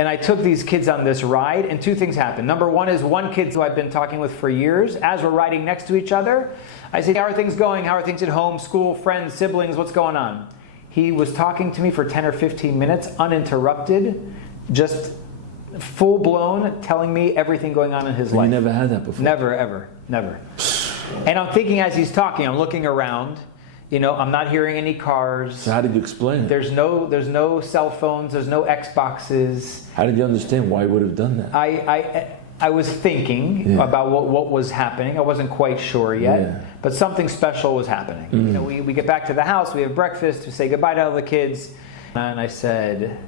And I took these kids on this ride, and two things happened. Number one is one kid who I've been talking with for years, as we're riding next to each other, I said, how are things going? How are things at home, school, friends, siblings, what's going on? He was talking to me for 10 or 15 minutes, uninterrupted, just full-blown, telling me everything going on in his life. You never had that before? Never, ever, never. And I'm thinking as he's talking, I'm looking around, I'm not hearing any cars. So how did you explain it? There's no cell phones, there's no Xboxes. How did you understand why he would have done that? I was thinking about what was happening. I wasn't quite sure yet, but something special was happening. Mm-hmm. We get back to the house, we have breakfast, we say goodbye to all the kids, and I said,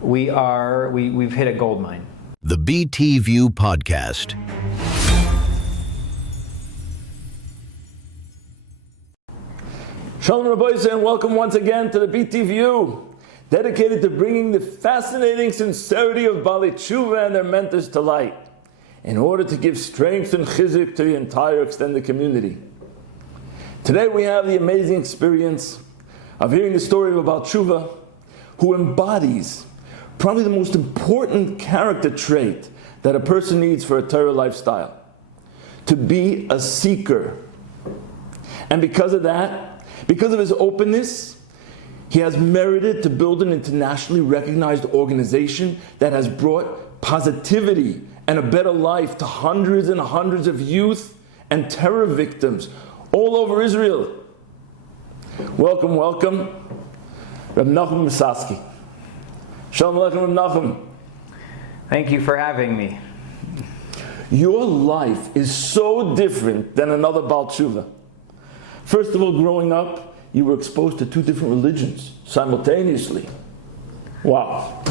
we've hit a gold mine. The BT View Podcast. Shalom Rabbi, and welcome once again to the BT View, dedicated to bringing the fascinating sincerity of Bali Tshuva and their mentors to light, in order to give strength and chizuk to the entire extended community. Today we have the amazing experience of hearing the story of a Bal Tshuva who embodies probably the most important character trait that a person needs for a Torah lifestyle: to be a seeker. And because of that, because of his openness, he has merited to build an internationally recognized organization that has brought positivity and a better life to hundreds and hundreds of youth and terror victims all over Israel. Welcome, welcome, Reb Nachum Wasosky. Shalom Aleichem, Reb Nachum. Thank you for having me. Your life is so different than another Bal Tshuva. First of all, growing up, you were exposed to two different religions simultaneously. Wow.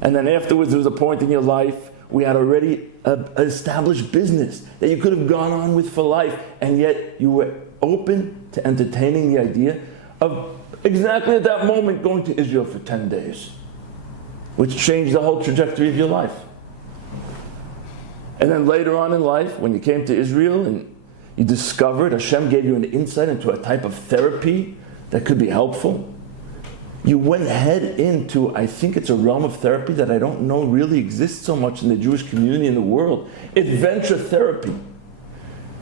And then afterwards, there was a point in your life we had already an established business that you could have gone on with for life, and yet you were open to entertaining the idea of exactly at that moment going to Israel for 10 days, which changed the whole trajectory of your life. And then later on in life, when you came to Israel and you discovered, Hashem gave you an insight into a type of therapy that could be helpful, you went head into, I think it's a realm of therapy that I don't know really exists so much in the Jewish community in the world, adventure therapy,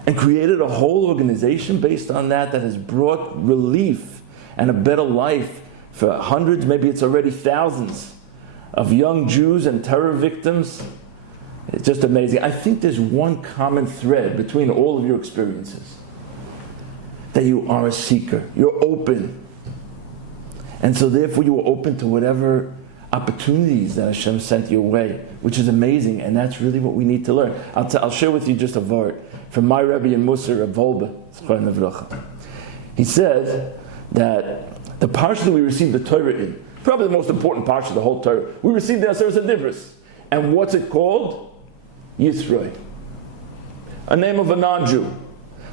and created a whole organization based on that has brought relief and a better life for hundreds, maybe it's already thousands, of young Jews and terror victims. It's just amazing. I think there's one common thread between all of your experiences: that you are a seeker. You're open. And so therefore you are open to whatever opportunities that Hashem sent your way, which is amazing, and that's really what we need to learn. I'll share with you just a word from my Rebbe in Musar, Reb Wolbe. He said that the parsha that we received the Torah in, probably the most important parsha of the whole Torah, we received the Aseret HaDibros. And what's it called? Yisroi. A name of a non-Jew.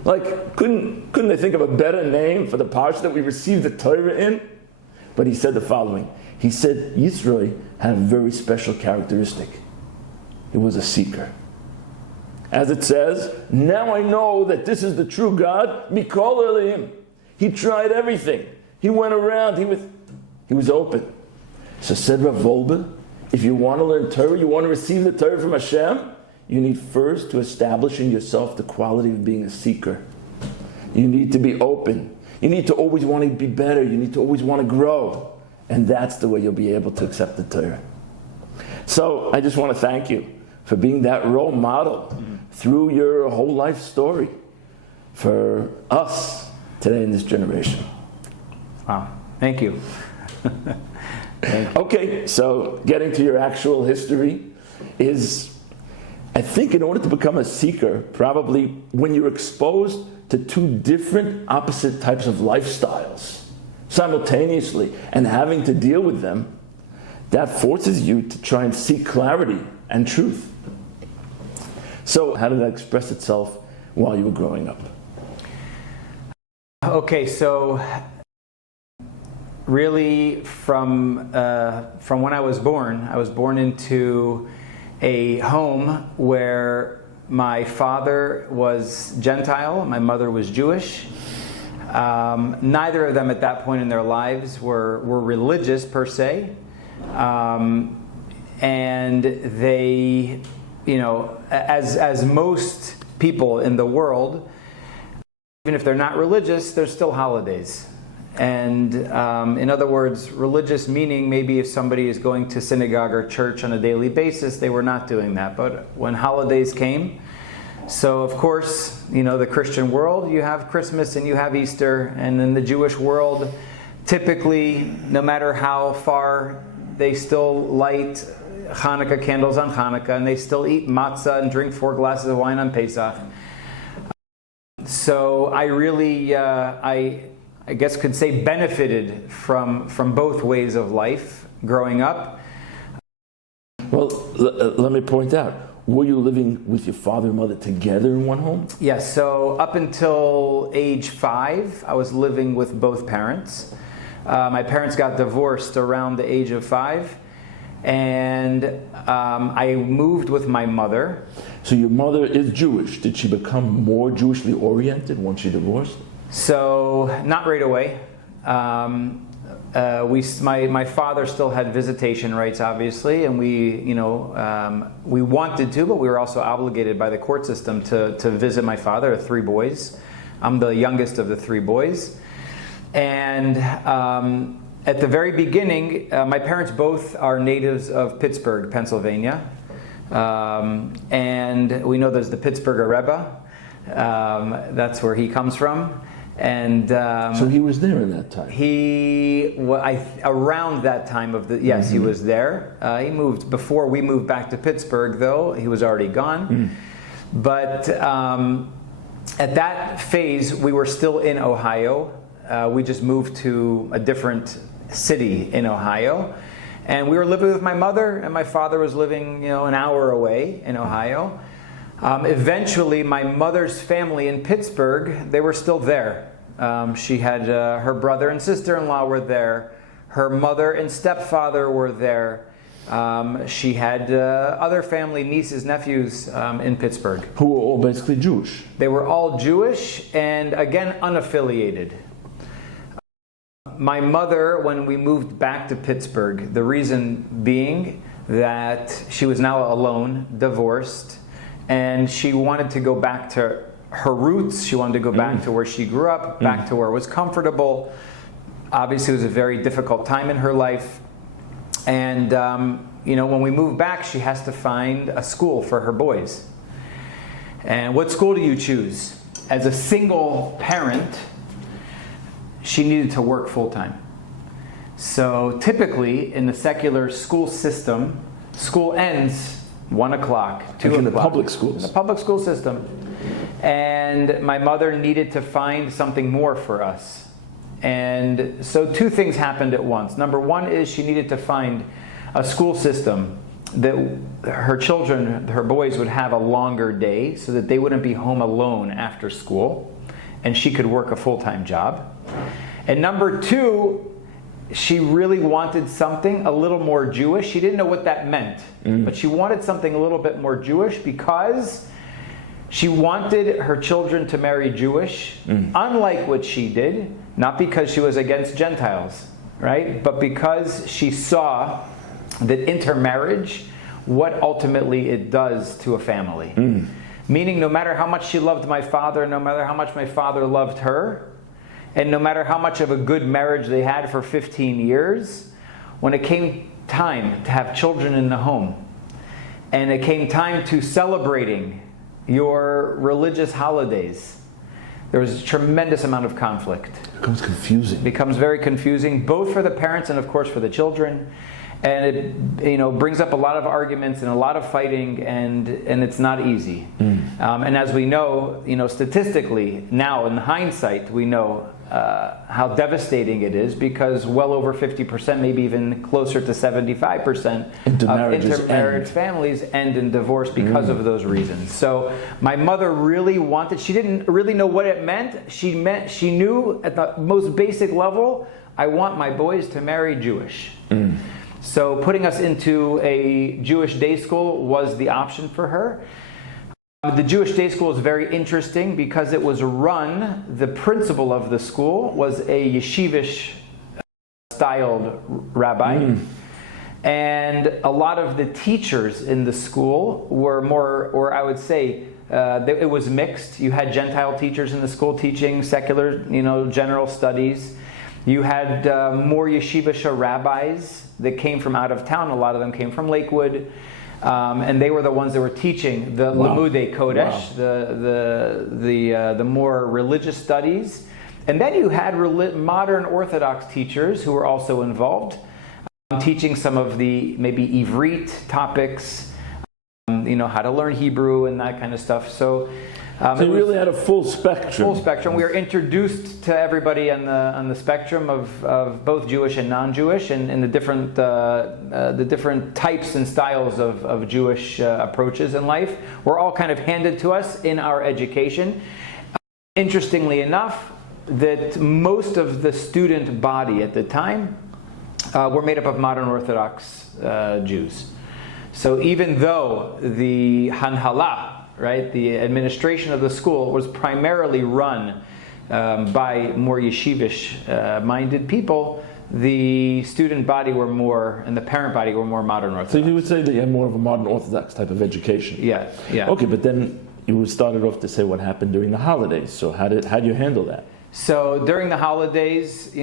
Like, couldn't they think of a better name for the parsha that we received the Torah in? But he said the following. He said Yisroi had a very special characteristic. He was a seeker. As it says, now I know that this is the true God, Mikol Elohim. He tried everything. He went around, he was open. So said Rav Wolbe, if you want to learn Torah, you want to receive the Torah from Hashem, you need first to establish in yourself the quality of being a seeker. You need to be open. You need to always want to be better. You need to always want to grow. And that's the way you'll be able to accept the Torah. So I just want to thank you for being that role model through your whole life story for us today in this generation. Wow. Thank you. Okay, so getting to your actual history is, I think in order to become a seeker, probably when you're exposed to two different opposite types of lifestyles simultaneously and having to deal with them, that forces you to try and seek clarity and truth. So how did that express itself while you were growing up? Okay, so really from when I was born into a home where my father was Gentile, my mother was Jewish. Neither of them at that point in their lives were religious per se. and they, as most people in the world, even if they're not religious, there's still holidays. And in other words, religious meaning maybe if somebody is going to synagogue or church on a daily basis, they were not doing that. But when holidays came, so of course, the Christian world, you have Christmas and you have Easter. And in the Jewish world, typically, no matter how far, they still light Hanukkah candles on Hanukkah, and they still eat matzah and drink 4 glasses of wine on Pesach. So I really, I guess could say benefited from both ways of life growing up. Well, let me point out, were you living with your father and mother together in one home? Yes, so up until age 5, I was living with both parents. My parents got divorced around the age of 5, and I moved with my mother. So your mother is Jewish. Did she become more Jewishly oriented once she divorced? So not right away. My father still had visitation rights, obviously, and we wanted to, but we were also obligated by the court system to visit my father. 3 boys. I'm the youngest of the 3 boys, and at the very beginning, my parents both are natives of Pittsburgh, Pennsylvania, and we know there's the Pittsburgher Rebbe. That's where he comes from. And so he was there in that time. Around that time of the yes, he was there. He moved before we moved back to Pittsburgh, though he was already gone. But at that phase, we were still in Ohio. We just moved to a different city in Ohio, and we were living with my mother, and my father was living, an hour away in Ohio. Eventually, my mother's family in Pittsburgh, they were still there. She had her brother and sister-in-law were there. Her mother and stepfather were there. She had other family, nieces, nephews in Pittsburgh. Who were all basically Jewish. They were all Jewish and, again, unaffiliated. My mother, when we moved back to Pittsburgh, the reason being that she was now alone, divorced, and she wanted to go back to her roots. She wanted to go back to where she grew up, back to where it was comfortable. Obviously, it was a very difficult time in her life. And, when we moved back, she has to find a school for her boys. And what school do you choose? As a single parent, she needed to work full-time. So typically, in the secular school system, school ends 1 o'clock, 2 o'clock. In the public schools. The public school system. And my mother needed to find something more for us. And so 2 things happened at once. Number 1 is she needed to find a school system that her children, her boys, would have a longer day so that they wouldn't be home alone after school, and she could work a full-time job. And number 2, she really wanted something a little more Jewish. She didn't know what that meant, but she wanted something a little bit more Jewish because she wanted her children to marry Jewish, unlike what she did, not because she was against Gentiles, right? But because she saw that intermarriage, what ultimately it does to a family. Meaning, no matter how much she loved my father, no matter how much my father loved her, and no matter how much of a good marriage they had for 15 years, when it came time to have children in the home, and it came time to celebrating your religious holidays, there was a tremendous amount of conflict. It becomes confusing. It becomes very confusing, both for the parents and, of course, for the children. And it brings up a lot of arguments and a lot of fighting, and it's not easy. And as we know, statistically, now in hindsight, we know how devastating it is, because well over 50%, maybe even closer to 75% of intermarriage families end in divorce because of those reasons. So my mother really wanted, she didn't really know what it meant. She knew at the most basic level, I want my boys to marry Jewish. So putting us into a Jewish day school was the option for her. The Jewish day school is very interesting because it was run, the principal of the school was a yeshivish styled rabbi. And a lot of the teachers in the school were more, or I would say, it was mixed. You had Gentile teachers in the school teaching secular, general studies. You had more yeshiva rabbis that came from out of town. A lot of them came from Lakewood. And they were the ones that were teaching the Lamudei Kodesh, the more religious studies. And then you had modern Orthodox teachers who were also involved, teaching some of the maybe Ivrit topics, how to learn Hebrew and that kind of stuff. So you really had a full spectrum. Full spectrum. We were introduced to everybody on the spectrum of both Jewish and non-Jewish, and the different types and styles of Jewish approaches in life were all kind of handed to us in our education. Interestingly enough, that most of the student body at the time were made up of modern Orthodox Jews. So even though the Hanhala, right, the administration of the school was primarily run by more yeshivish-minded people, the student body were more, and the parent body were more modern Orthodox. So you would say that you had more of a modern Orthodox type of education. Yeah. Okay, but then you started off to say what happened during the holidays. So how do you handle that? So during the holidays,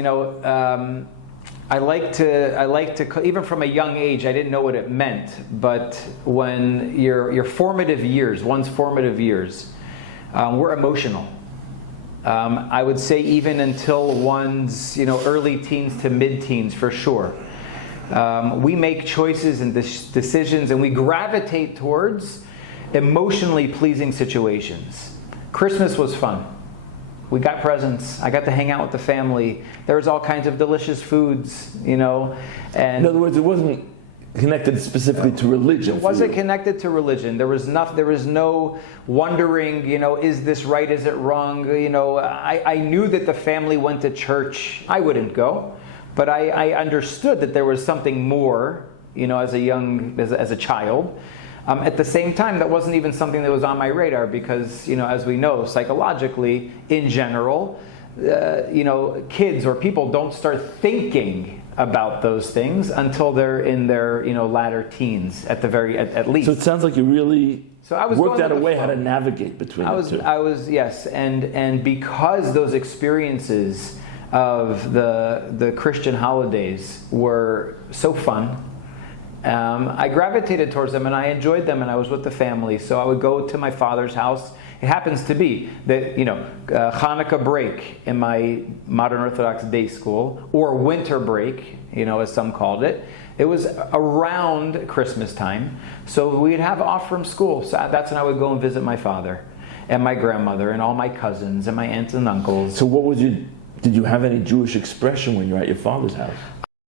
I like to, even from a young age, I didn't know what it meant, but when your formative years, one's formative years, were emotional. I would say even until one's, early teens to mid-teens for sure. We make choices and decisions, and we gravitate towards emotionally pleasing situations. Christmas was fun. We got presents. I got to hang out with the family. There was all kinds of delicious foods, And in other words, it wasn't connected specifically to religion. It wasn't connected to religion. There was no wondering, is this right? Is it wrong? I knew that the family went to church. I wouldn't go, but I understood that there was something more, as a child. At the same time, that wasn't even something that was on my radar because, as we know, psychologically, in general, kids or people don't start thinking about those things until they're in their, latter teens, at least. So it sounds like you really worked out a way how to navigate between the two. Yes, and because those experiences of the Christian holidays were so fun, I gravitated towards them and I enjoyed them, and I was with the family. So I would go to my father's house. It happens to be that, Hanukkah break in my modern Orthodox day school, or winter break, as some called it. It was around Christmas time. So we'd have off from school. So that's when I would go and visit my father and my grandmother and all my cousins and my aunts and uncles. So did you have any Jewish expression when you were at your father's house?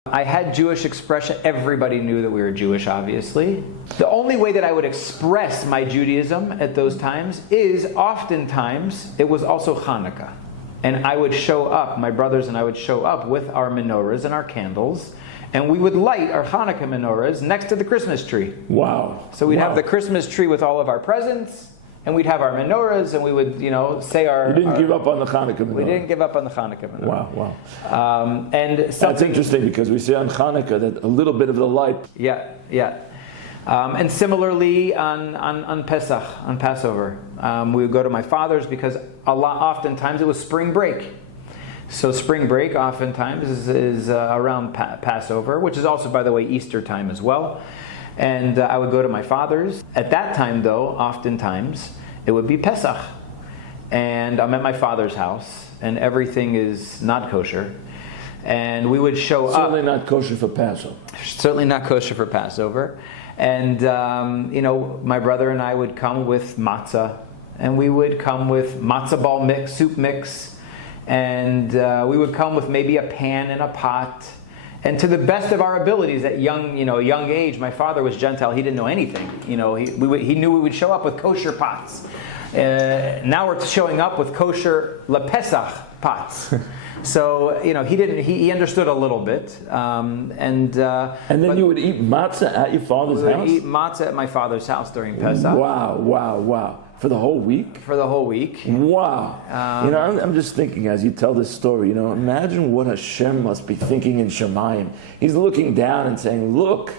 I had Jewish expression. Everybody knew that we were Jewish, obviously. The only way that I would express my Judaism at those times is oftentimes it was also Hanukkah. And I would show up, my brothers and I would show up with our menorahs and our candles, and we would light our Hanukkah menorahs next to the Christmas tree. Wow. So we'd have the Christmas tree with all of our presents, and we'd have our menorahs, and we would, say our... You didn't give up on the Hanukkah menorah. We didn't give up on the Hanukkah menorah. Wow. And that's interesting because we see on Hanukkah that a little bit of the light... Yeah. And similarly on Pesach, on Passover, we would go to my father's because oftentimes it was spring break. So spring break oftentimes is around Passover, which is also, by the way, Easter time as well. And I would go to my father's. At that time, though, oftentimes, it would be Pesach. And I'm at my father's house, and everything is not kosher. And we would show up. Certainly not kosher for Passover. Certainly not kosher for Passover. And, my brother and I would come with matzah. And we would come with matzah ball mix, soup mix. And we would come with maybe a pan and a pot. And to the best of our abilities at young age, my father was Gentile. He didn't know anything. He knew we would show up with kosher pots. Now we're showing up with kosher LePesach pots. So he understood a little bit. And then you would eat matzah at your father's house? We would eat matzah at my father's house during Pesach. Wow. For the whole week? For the whole week. Wow. I'm just thinking as you tell this story, imagine what Hashem must be thinking in Shemayim. He's looking down and saying, look,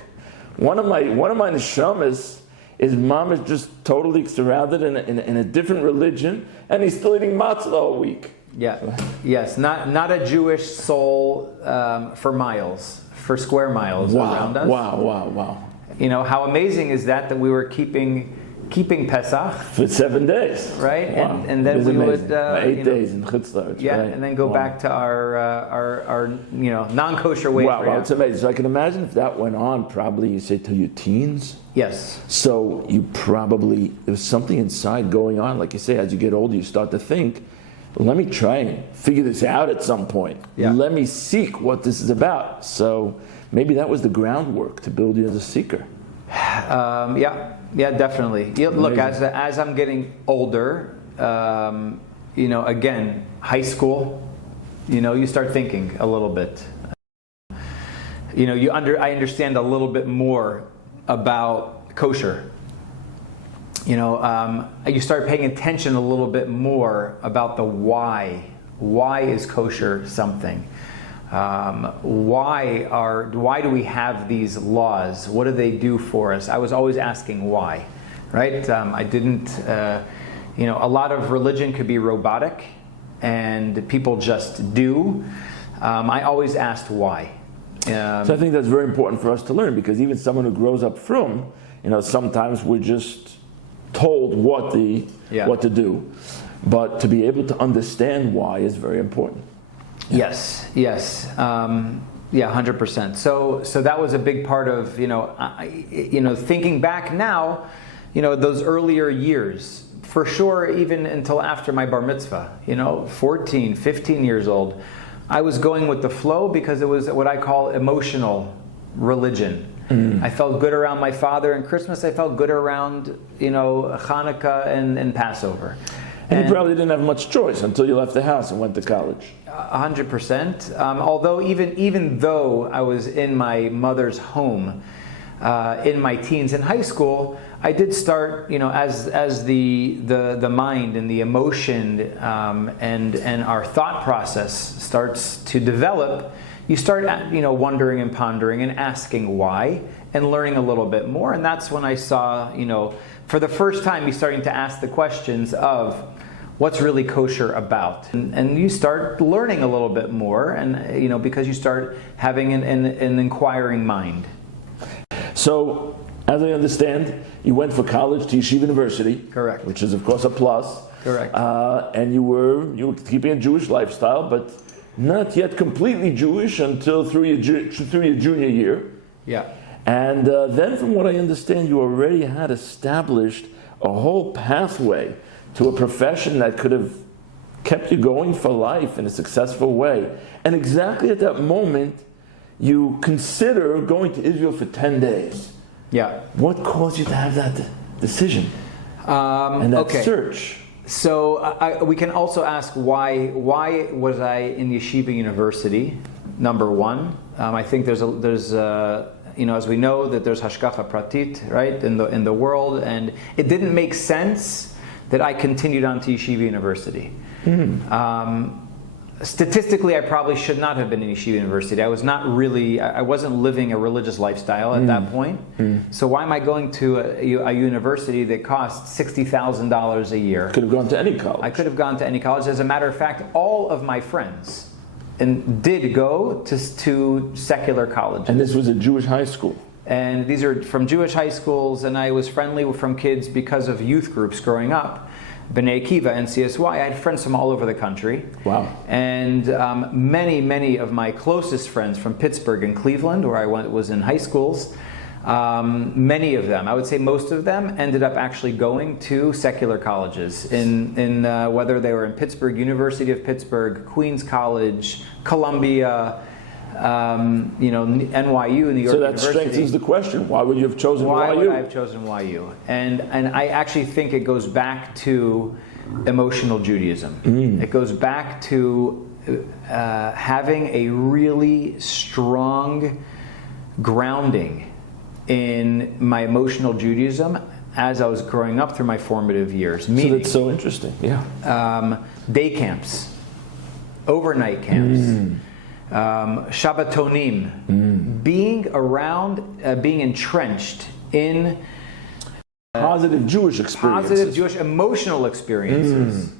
One of my neshamas, his mom is just totally surrounded in a different religion, and he's still eating matzah all week. Yeah, yes, not a Jewish soul for miles, for square miles around us. Wow. You know, how amazing is that we were keeping Pesach for 7 days, right? Wow. And then we would 8 days in Chutzlar. Yeah, right. and then go back to our non-kosher way. Wow, it's amazing. So I can imagine if that went on, probably you say till your teens. Yes. So there's something inside going on, like you say, as you get older, you start to think, let me try and figure this out at some point. Yeah. Let me seek what this is about. So maybe that was the groundwork to build you as a seeker. Yeah, definitely. Yeah, look, as I'm getting older, again, high school, you start thinking a little bit. I understand a little bit more about kosher. You start paying attention a little bit more about the why. Why is kosher something? Why do we have these laws? What do they do for us? I was always asking why, right? I didn't, a lot of religion could be robotic and people just do. I always asked why. So I think that's very important for us to learn, because even someone who grows up frum, sometimes we're just told what to do. But to be able to understand why is very important. Yes. 100%. So that was a big part of, thinking back now, those earlier years, for sure, even until after my bar mitzvah, 14, 15 years old, I was going with the flow because it was what I call emotional religion. I felt good around my father and Christmas. I felt good around, Hanukkah and Passover. And you probably didn't have much choice until you left the house and went to college. 100%. Although even though I was in my mother's home in my teens and high school, I did start, as the mind and the emotion and our thought process starts to develop, you start wondering and pondering and asking why and learning a little bit more. And that's when I saw, for the first time, you starting to ask the questions of what's really kosher about, and you start learning a little bit more, and because you start having an inquiring mind. So, as I understand, you went for college to Yeshiva University. Correct. Which is, of course, a plus. Correct. And you were keeping a Jewish lifestyle, but not yet completely Jewish until through your junior year. Yeah. And then, from what I understand, you already had established a whole pathway to a profession that could have kept you going for life in a successful way. And exactly at that moment, you consider going to Israel for 10 days. Yeah. What caused you to have that decision and that search? So we can also ask why was I in Yeshiva University, number one. I think there's as we know that there's hashgacha pratit, right, in the world, and it didn't make sense that I continued on to Yeshiva University. Statistically, I probably should not have been in Yeshiva University. I wasn't living a religious lifestyle at that point. So why am I going to a university that costs $60,000 a year? Could have gone to any college. I could have gone to any college. As a matter of fact, all of my friends did go to secular colleges. And this was a Jewish high school. And these are from Jewish high schools, and I was friendly from kids because of youth groups growing up. B'nai Akiva, NCSY, I had friends from all over the country. Wow. And many of my closest friends from Pittsburgh and Cleveland, where I was in high schools, many of them, I would say most of them, ended up actually going to secular colleges, in whether they were in Pittsburgh, University of Pittsburgh, Queens College, Columbia, NYU, New York University. So that strengthens the question. Why would you have chosen YU? Why would I have chosen YU? And I actually think it goes back to emotional Judaism. It goes back to having a really strong grounding in my emotional Judaism as I was growing up through my formative years. Meaning, so that's so interesting. Yeah. Day camps, overnight camps. Shabbatonim, being around, being entrenched in Positive Jewish experiences. positive Jewish emotional experiences.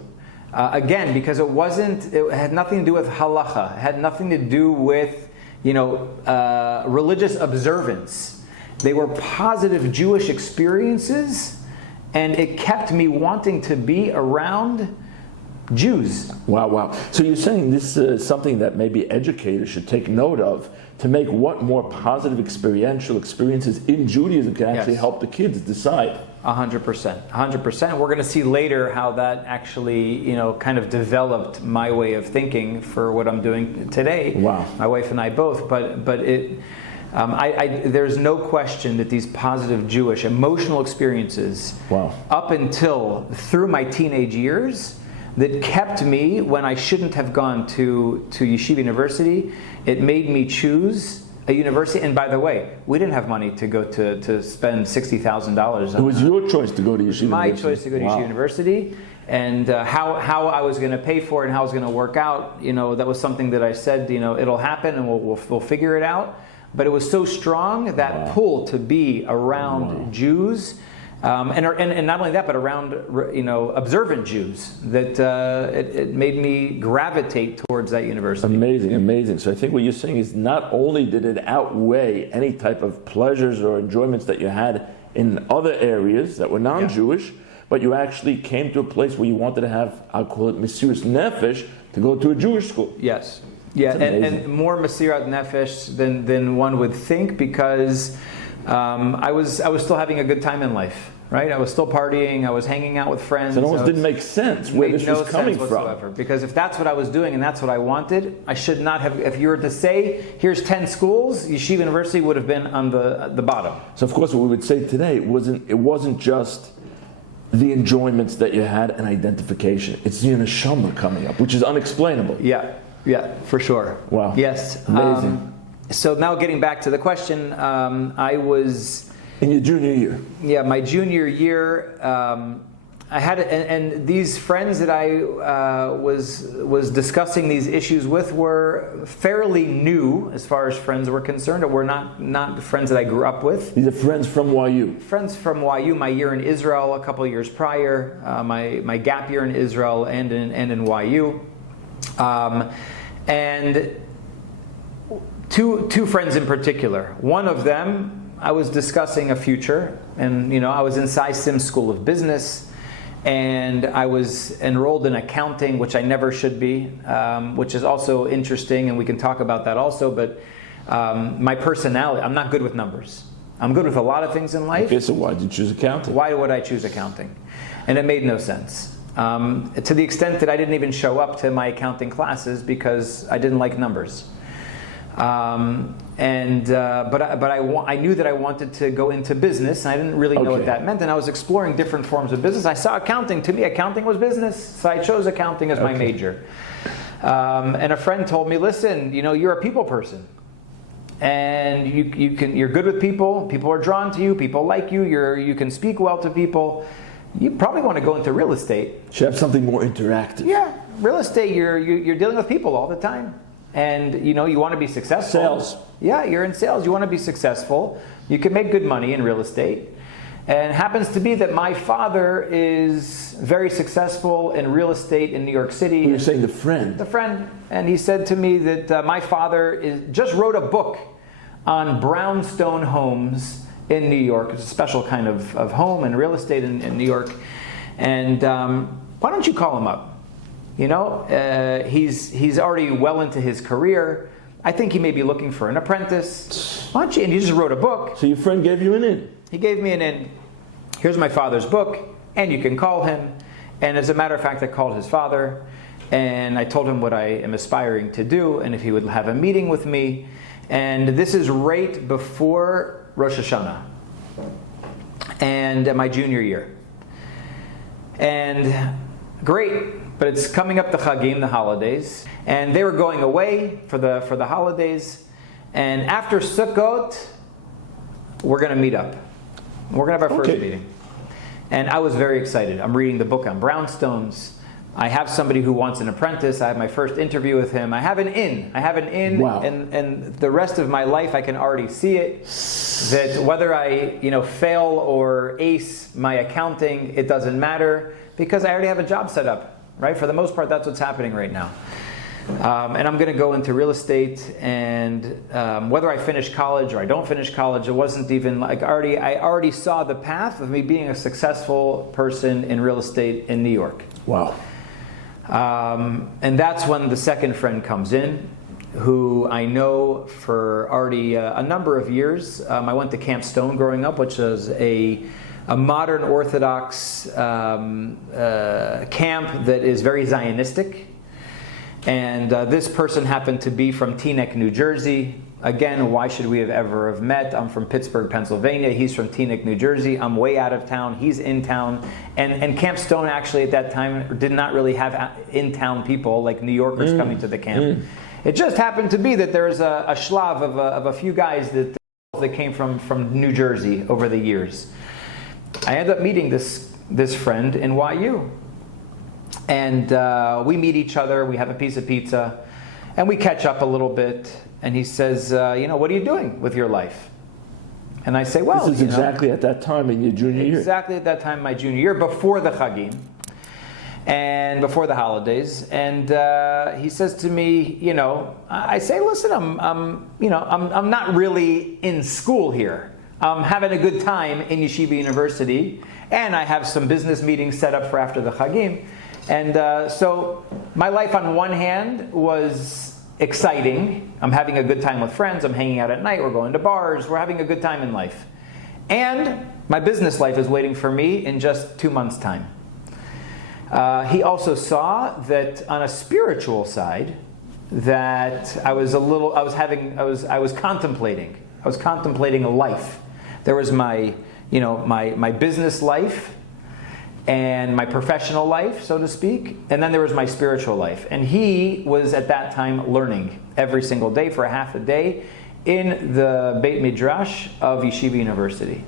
Again, because it had nothing to do with halacha. It had nothing to do with, religious observance. They were positive Jewish experiences, and it kept me wanting to be around Jews. Wow. So you're saying this is something that maybe educators should take note of to make what more positive experiential experiences in Judaism can actually help the kids decide. 100%. We're going to see later how that actually, kind of developed my way of thinking for what I'm doing today. Wow. My wife and I both. But it, there's no question that these positive Jewish emotional experiences, up until through my teenage years, that kept me when I shouldn't have gone to Yeshiva University. It made me choose a university. And by the way, we didn't have money to go to spend $60,000. It was your choice to go to Yeshiva University. My choice to go to Yeshiva University. And how I was going to pay for it and how it was going to work out, that was something that I said, it'll happen and we'll figure it out. But it was so strong, that pull to be around Jews. And not only that, but around observant Jews, that it made me gravitate towards that university. Amazing. So I think what you're saying is not only did it outweigh any type of pleasures or enjoyments that you had in other areas that were non-Jewish, but you actually came to a place where you wanted to have, I'll call it Mesiras Nefesh, to go to a Jewish school. Yes. Yeah, and more Mesirat Nefesh than one would think, because I was still having a good time in life, right? I was still partying. I was hanging out with friends. So it almost didn't make sense where this was coming from. Because if that's what I was doing and that's what I wanted, I should not have. If you were to say, here's 10 schools, Yeshiva University would have been on the bottom. So of course, what we would say today, it wasn't just the enjoyments that you had and identification. It's the neshama coming up, which is unexplainable. Yeah, for sure. Wow. Yes. Amazing. So now getting back to the question, I was... In your junior year? Yeah, my junior year, I had... And these friends that I was discussing these issues with were fairly new as far as friends were concerned, or were not friends that I grew up with. These are friends from YU? Friends from YU, my year in Israel a couple of years prior, my gap year in Israel and in YU. And two friends in particular. One of them, I was discussing a future, and I was in SciSim School of Business, and I was enrolled in accounting, which I never should be, which is also interesting, and we can talk about that also. But my personality, I'm not good with numbers. I'm good with a lot of things in life. Okay, so why did you choose accounting? Why would I choose accounting? And it made no sense. To the extent that I didn't even show up to my accounting classes because I didn't like numbers. But I knew that I wanted to go into business, and I didn't really know what that meant. And I was exploring different forms of business. I saw accounting. To me, accounting was business, so I chose accounting as my major. And a friend told me, "Listen, you're a people person, and you're good with people. People are drawn to you. People like you. You can speak well to people. You probably want to go into real estate. Should have something more interactive." Yeah, real estate. You're dealing with people all the time, and you want to be successful. Sales. Yeah, you're in sales. You want to be successful. You can make good money in real estate, and it happens to be that my father is very successful in real estate in New York City. You're saying the friend. The friend, and he said to me that my father just wrote a book on brownstone homes in New York. It's a special kind of home and real estate in New York. And why don't you call him up? He's already well into his career. I think he may be looking for an apprentice. Why don't you? And he just wrote a book. So your friend gave you an in? He gave me an in. Here's my father's book, and you can call him. And as a matter of fact, I called his father, and I told him what I am aspiring to do, and if he would have a meeting with me. And this is right before Rosh Hashanah, and my junior year. And great, but it's coming up the Chagim, the holidays, and they were going away for the holidays. And after Sukkot, we're going to meet up. We're going to have our first meeting. And I was very excited. I'm reading the book on brownstones. I have somebody who wants an apprentice. I have my first interview with him. I have an in. Wow. And the rest of my life, I can already see it. That whether I, fail or ace my accounting, it doesn't matter because I already have a job set up, right? For the most part, that's what's happening right now. And I'm going to go into real estate, and whether I finish college or I don't finish college, it wasn't even like I already saw the path of me being a successful person in real estate in New York. Wow. And that's when the second friend comes in, who I know for already a number of years. I went to Camp Stone growing up, which is a modern Orthodox camp that is very Zionistic. And this person happened to be from Teaneck, New Jersey. Again, why should we have ever have met? I'm from Pittsburgh, Pennsylvania. He's from Teaneck, New Jersey. I'm way out of town. He's in town. And Camp Stone actually at that time did not really have in-town people like New Yorkers coming to the camp. It just happened to be that there was a shlav of a few guys that came from New Jersey over the years. I ended up meeting this friend in YU. And we meet each other, we have a piece of pizza, and we catch up a little bit. And he says, what are you doing with your life? And I say, well, this is exactly at that time in your junior year. Exactly at that time, my junior year, before the Chagim and before the holidays. And he says to me, I say, listen, I'm not really in school here. I'm having a good time in Yeshiva University, and I have some business meetings set up for after the Chagim. And so my life on one hand was exciting. I'm having a good time with friends. I'm hanging out at night. We're going to bars. We're having a good time in life. And my business life is waiting for me in just 2 months' time. He also saw that on a spiritual side, that I was contemplating a life. There was my business life and my professional life, so to speak, and then there was my spiritual life. And he was at that time learning every single day for a half a day in the Beit Midrash of Yeshiva University.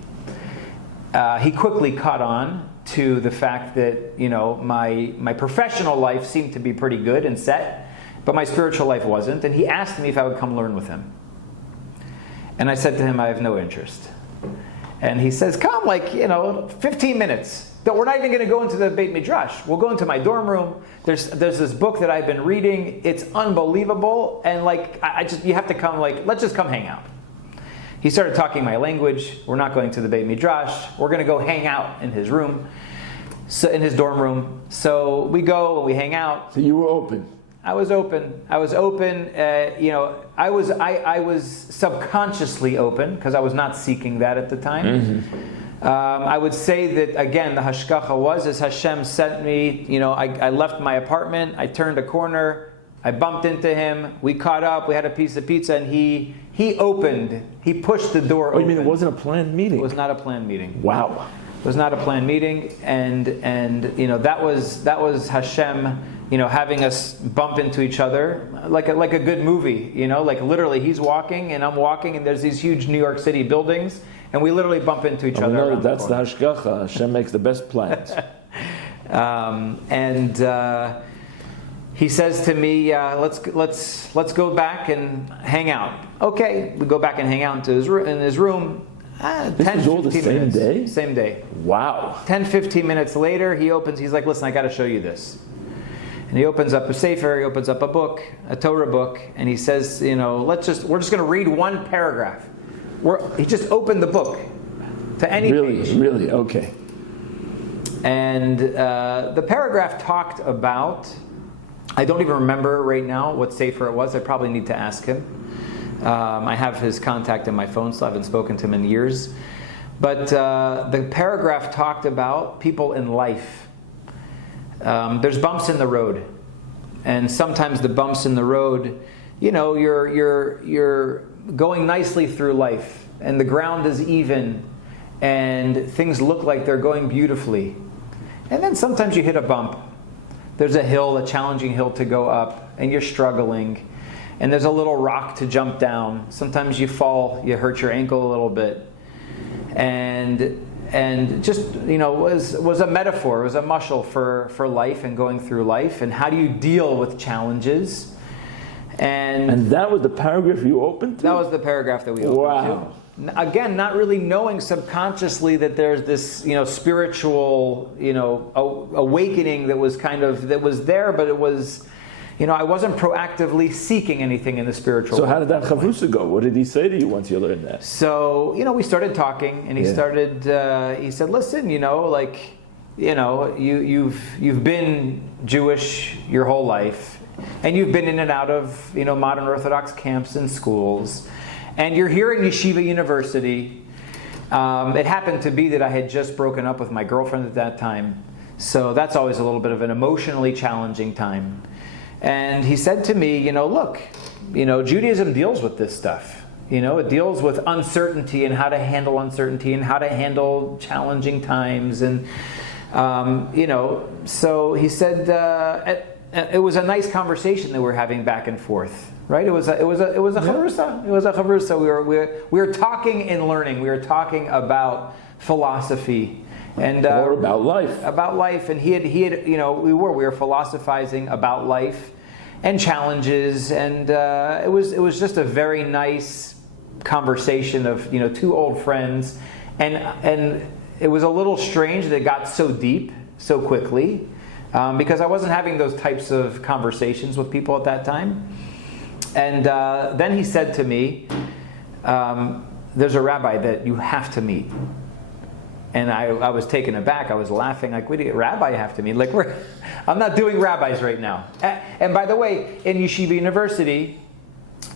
He quickly caught on to the fact that my professional life seemed to be pretty good and set, but my spiritual life wasn't. And he asked me if I would come learn with him. And I said to him, I have no interest. And he says, come, 15 minutes. But we're not even going to go into the Beit Midrash. We'll go into my dorm room. There's this book that I've been reading. It's unbelievable. And you have to come, let's just come hang out. He started talking my language. We're not going to the Beit Midrash. We're going to go hang out in his room, in his dorm room. So we go and we hang out. So you were open. I was open. I was subconsciously open because I was not seeking that at the time. Mm-hmm. I would say that, again, the hashgacha was as Hashem sent me. I left my apartment. I turned a corner. I bumped into him. We caught up. We had a piece of pizza, and he opened. He pushed the door open. You mean it wasn't a planned meeting? It was not a planned meeting. Wow. It was not a planned meeting, and that was Hashem, having us bump into each other like a good movie. Literally he's walking and I'm walking, and there's these huge New York City buildings, and we literally bump into each other. No, that's the hashgacha. Hashem makes the best plans. He says to me, let's go back and hang out. Okay, we go back and hang out in his room. This was all the same minutes. day? Same day. Wow. 10, 15 minutes later, he's like, listen, I got to show you this. And he opens up a sefer, he opens up a book, a Torah book, and he says, we're just going to read one paragraph. He just opened the book to any page. Really? Okay. And the paragraph talked about, I don't even remember right now what sefer it was. I probably need to ask him. I have his contact in my phone, so I haven't spoken to him in years. But the paragraph talked about people in life. There's bumps in the road, and sometimes the bumps in the road, you're going nicely through life, and the ground is even, and things look like they're going beautifully. And then sometimes you hit a bump. There's a hill, a challenging hill to go up, and you're struggling. And there's a little rock to jump down. Sometimes you fall, you hurt your ankle a little bit. And and just, was a metaphor, it was a mushel for life and going through life, and how do you deal with challenges. And that was the paragraph you opened to? That was the paragraph that we opened to. Again, not really knowing subconsciously that there's this, spiritual, awakening that was there, but it was, I wasn't proactively seeking anything in the spiritual So world. how did that chavrusa go? What did he say to you once you learned that? So, we started talking, and he started, he said, listen, you've been Jewish your whole life, and you've been in and out of, modern Orthodox camps and schools, and you're here at Yeshiva University. It happened to be that I had just broken up with my girlfriend at that time, so that's always a little bit of an emotionally challenging time. And he said to me, look, Judaism deals with this stuff. It deals with uncertainty and how to handle uncertainty and how to handle challenging times, and so he said. It was a nice conversation that we were having back and forth, right? It was a chavrusa. It was a chavrusa. We were talking and learning. We were talking about philosophy and or about life. About life, and he had we were philosophizing about life and challenges, and it was just a very nice conversation of two old friends, and it was a little strange that it got so deep so quickly. Because I wasn't having those types of conversations with people at that time. And then he said to me, there's a rabbi that you have to meet. And I was taken aback. I was laughing, like, what do you, rabbi have to meet? Like, I'm not doing rabbis right now. And by the way, in Yeshiva University,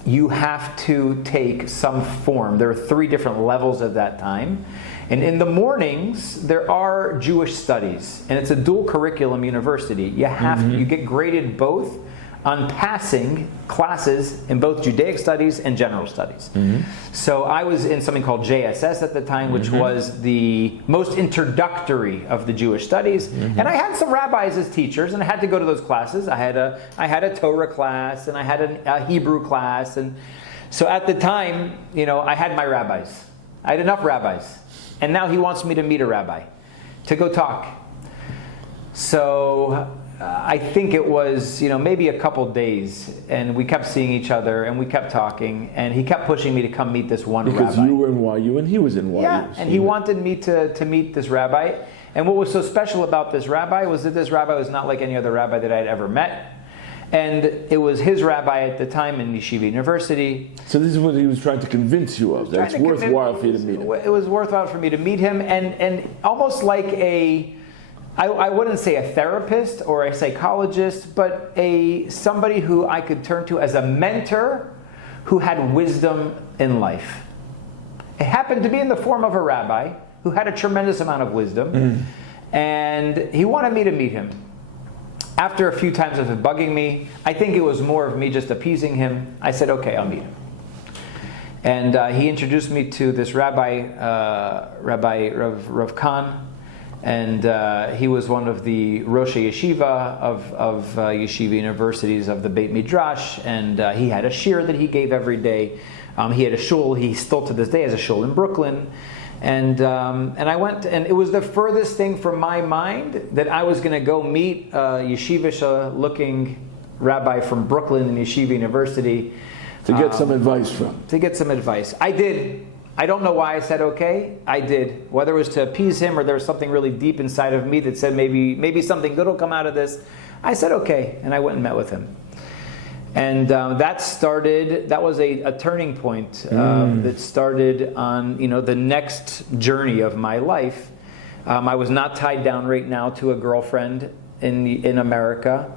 you have to take some form. There are 3 different levels at that time. And in the mornings, there are Jewish studies, and it's a dual curriculum university. You have to, you get graded both on passing classes in both Judaic studies and general studies. So I was in something called JSS at the time, which was the most introductory of the Jewish studies. And I had some rabbis as teachers, and I had to go to those classes. I had a Torah class, and I had a Hebrew class, and so at the time, I had my rabbis. I had enough rabbis. And now he wants me to meet a rabbi, to go talk. So I think it was, maybe a couple days, and we kept seeing each other, and we kept talking, and he kept pushing me to come meet this one rabbi. Because you were in YU and he was in YU. Yeah, and he wanted me to meet this rabbi. And what was so special about this rabbi was that this rabbi was not like any other rabbi that I had ever met. And it was his rabbi at the time in Yeshiva University. So this is what he was trying to convince you of, that it's worthwhile for you to meet him. It was worthwhile for me to meet him, and almost like I wouldn't say a therapist or a psychologist, but somebody who I could turn to as a mentor who had wisdom in life. It happened to be in the form of a rabbi who had a tremendous amount of wisdom, and he wanted me to meet him. After a few times of it bugging me, I think it was more of me just appeasing him. I said, okay, I'll meet him. And he introduced me to this rabbi, Rabbi Rav Khan, and he was one of the Rosh Yeshiva of Yeshiva Universities of the Beit Midrash, and he had a shir that he gave every day. He had a shul, he still to this day has a shul in Brooklyn. And I went, and it was the furthest thing from my mind that I was going to go meet a yeshivish-looking rabbi from Brooklyn and Yeshiva University. To get some advice from. To get some advice. I did. I don't know why I said okay. I did. Whether it was to appease him or there was something really deep inside of me that said maybe something good will come out of this. I said okay, and I went and met with him. And that was a turning point that started on the next journey of my life. I was not tied down right now to a girlfriend in America.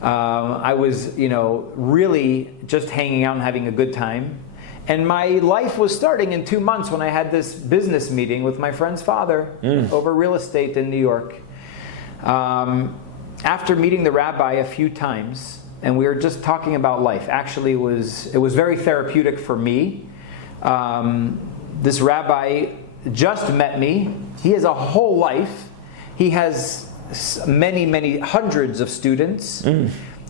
I was really just hanging out and having a good time. And my life was starting in 2 months when I had this business meeting with my friend's father over real estate in New York. After meeting the rabbi a few times, and we were just talking about life. Actually, it was very therapeutic for me. This rabbi just met me. He has a whole life. He has many hundreds of students.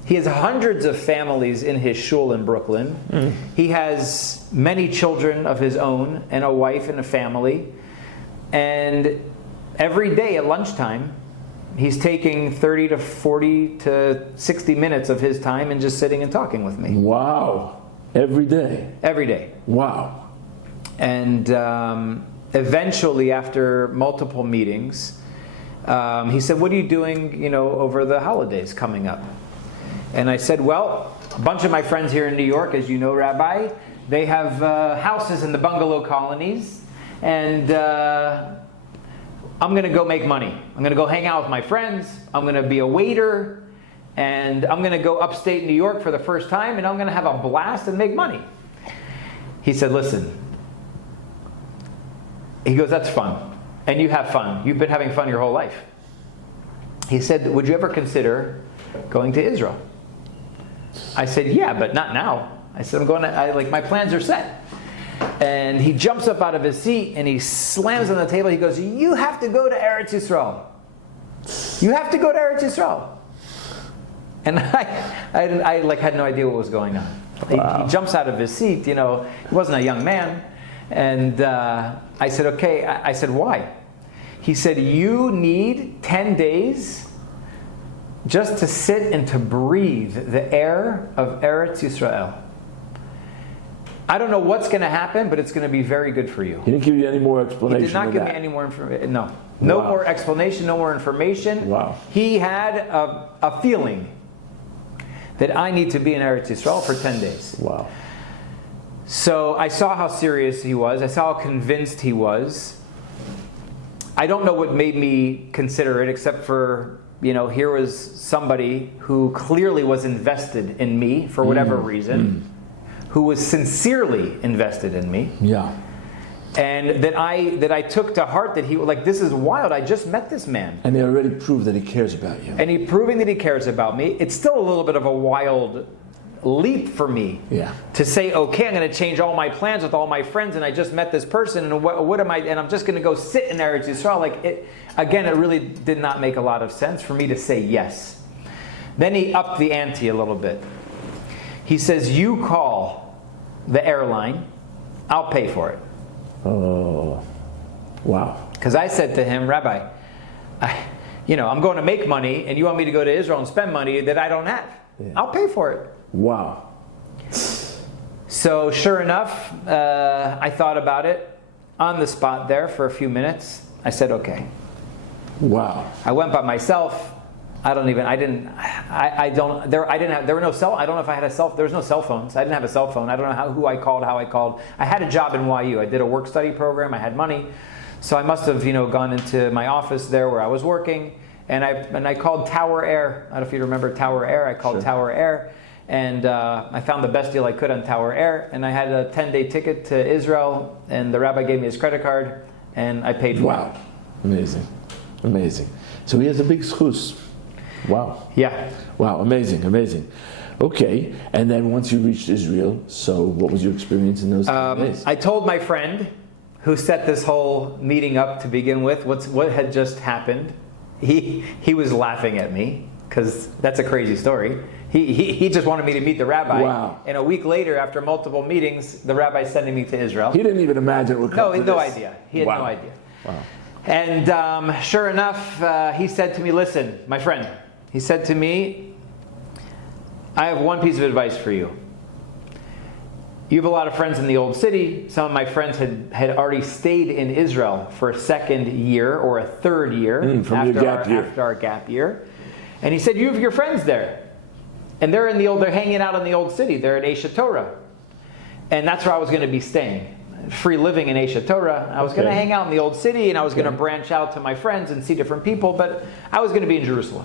He has hundreds of families in his shul in Brooklyn. He has many children of his own and a wife and a family. And every day at lunchtime, he's taking 30 to 40 to 60 minutes of his time and just sitting and talking with me. Wow. Every day? Every day. Wow. And eventually, after multiple meetings, he said, what are you doing, over the holidays coming up? And I said, well, a bunch of my friends here in New York, as you know, Rabbi, they have houses in the bungalow colonies, and I'm going to go make money. I'm going to go hang out with my friends. I'm going to be a waiter, and I'm going to go upstate New York for the first time, and I'm going to have a blast and make money. He said, listen. He goes, that's fun. And you have fun. You've been having fun your whole life. He said, would you ever consider going to Israel? I said, yeah, but not now. I said, my plans are set. And he jumps up out of his seat and he slams on the table. He goes, you have to go to Eretz Yisrael. You have to go to Eretz Yisrael. And I had no idea what was going on. Wow. He jumps out of his seat. He wasn't a young man. And I said, okay. I said, why? He said, you need 10 days just to sit and to breathe the air of Eretz Yisrael. I don't know what's going to happen, but it's going to be very good for you. He didn't give you any more explanation. He did not give me any more information. No. No more explanation, no more information. Wow. He had a feeling that I need to be in Eretz Yisrael for 10 days. Wow. So I saw how serious he was. I saw how convinced he was. I don't know what made me consider it, except for, here was somebody who clearly was invested in me for whatever reason. Who was sincerely invested in me. Yeah. And that I took to heart that he, this is wild. I just met this man. And he already proved that he cares about you. And he proving that he cares about me. It's still a little bit of a wild leap for me. Yeah. To say, okay, I'm going to change all my plans with all my friends, and I just met this person, and what am I? And I'm just going to go sit in Eretz Yisrael. It really did not make a lot of sense for me to say yes. Then he upped the ante a little bit. He says, you call the airline, I'll pay for it. Oh, wow. Because I said to him, Rabbi, I'm going to make money, and you want me to go to Israel and spend money that I don't have. Yeah. I'll pay for it. Wow. So sure enough, I thought about it on the spot there for a few minutes. I said, okay. Wow. I went by myself. There was no cell phones. I didn't have a cell phone. I don't know how I called. I had a job in YU. I did a work study program. I had money. So I must have, gone into my office there where I was working, and I called Tower Air. I don't know if you remember Tower Air. I called Tower Air, and I found the best deal I could on Tower Air, and I had a 10-day ticket to Israel, and the rabbi gave me his credit card, and I paid for it. Wow. Amazing. So he has a big schus. Wow. Yeah. Wow, amazing. Okay, and then once you reached Israel, so what was your experience in those days? I told my friend who set this whole meeting up to begin with what had just happened. He was laughing at me, because that's a crazy story. He just wanted me to meet the rabbi. Wow. And a week later, after multiple meetings, the rabbi's sending me to Israel. He didn't even imagine it would come to this. No idea. He had no idea. Wow. And sure enough, he said to me, listen, my friend, he said to me, I have one piece of advice for you. You have a lot of friends in the old city. Some of my friends had already stayed in Israel for a second year or a third year after our gap year. And he said, you have your friends there. And they're hanging out in the old city. They're at Esha Torah. And that's where I was going to be staying. Free living in Esha Torah. I was going to hang out in the old city, and I was going to branch out to my friends and see different people, but I was going to be in Jerusalem.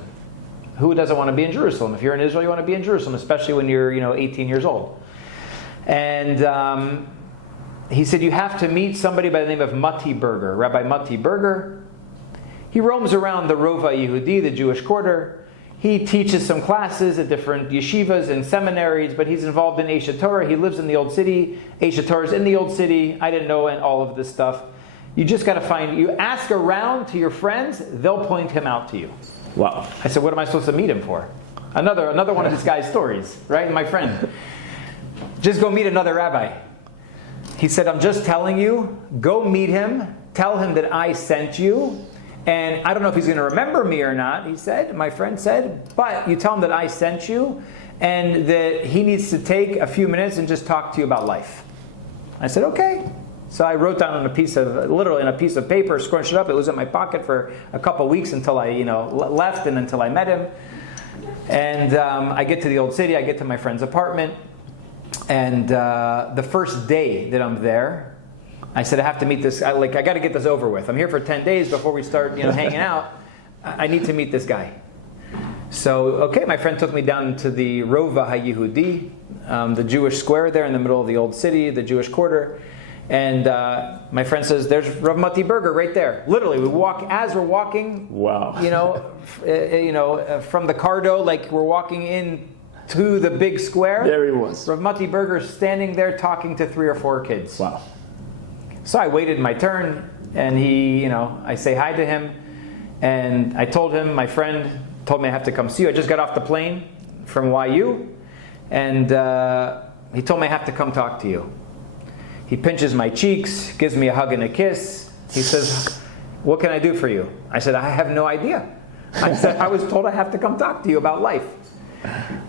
Who doesn't want to be in Jerusalem? If you're in Israel, you want to be in Jerusalem, especially when you're 18 years old. And he said, you have to meet somebody by the name of Mati Berger, Rabbi Mati Berger. He roams around the Rova Yehudi, the Jewish quarter. He teaches some classes at different yeshivas and seminaries, but he's involved in Esha Torah. He lives in the old city. Esha Torah is in the old city. I didn't know all of this stuff. You just got to you ask around to your friends, they'll point him out to you. Wow. I said, what am I supposed to meet him for? Another one of this guy's stories, right? My friend. Just go meet another rabbi. He said, I'm just telling you, go meet him tell him that I sent you. And I don't know if he's going to remember me or not, he said, my friend said, but you tell him that I sent you and that he needs to take a few minutes and just talk to you about life. I said, okay. So I wrote down literally on a piece of paper, scrunched it up. It was in my pocket for a couple weeks until I, left and until I met him. And I get to the old city, I get to my friend's apartment. And the first day that I'm there, I said, I have to meet this guy. I got to get this over with. I'm here for 10 days before we start, hanging out. I need to meet this guy. So, okay, my friend took me down to the Rova HaYehudi, the Jewish square there in the middle of the old city, the Jewish quarter. And my friend says, there's Rav Mati Berger right there. Literally, as we're walking, wow. From the Cardo, we're walking in to the big square. There he was. Rav Mati Berger standing there talking to 3 or 4 kids. Wow. So I waited my turn, and I say hi to him, and I told him, my friend told me I have to come see you. I just got off the plane from YU, and he told me I have to come talk to you. He pinches my cheeks, gives me a hug and a kiss. He says, what can I do for you? I said, I have no idea. I said, I was told I have to come talk to you about life.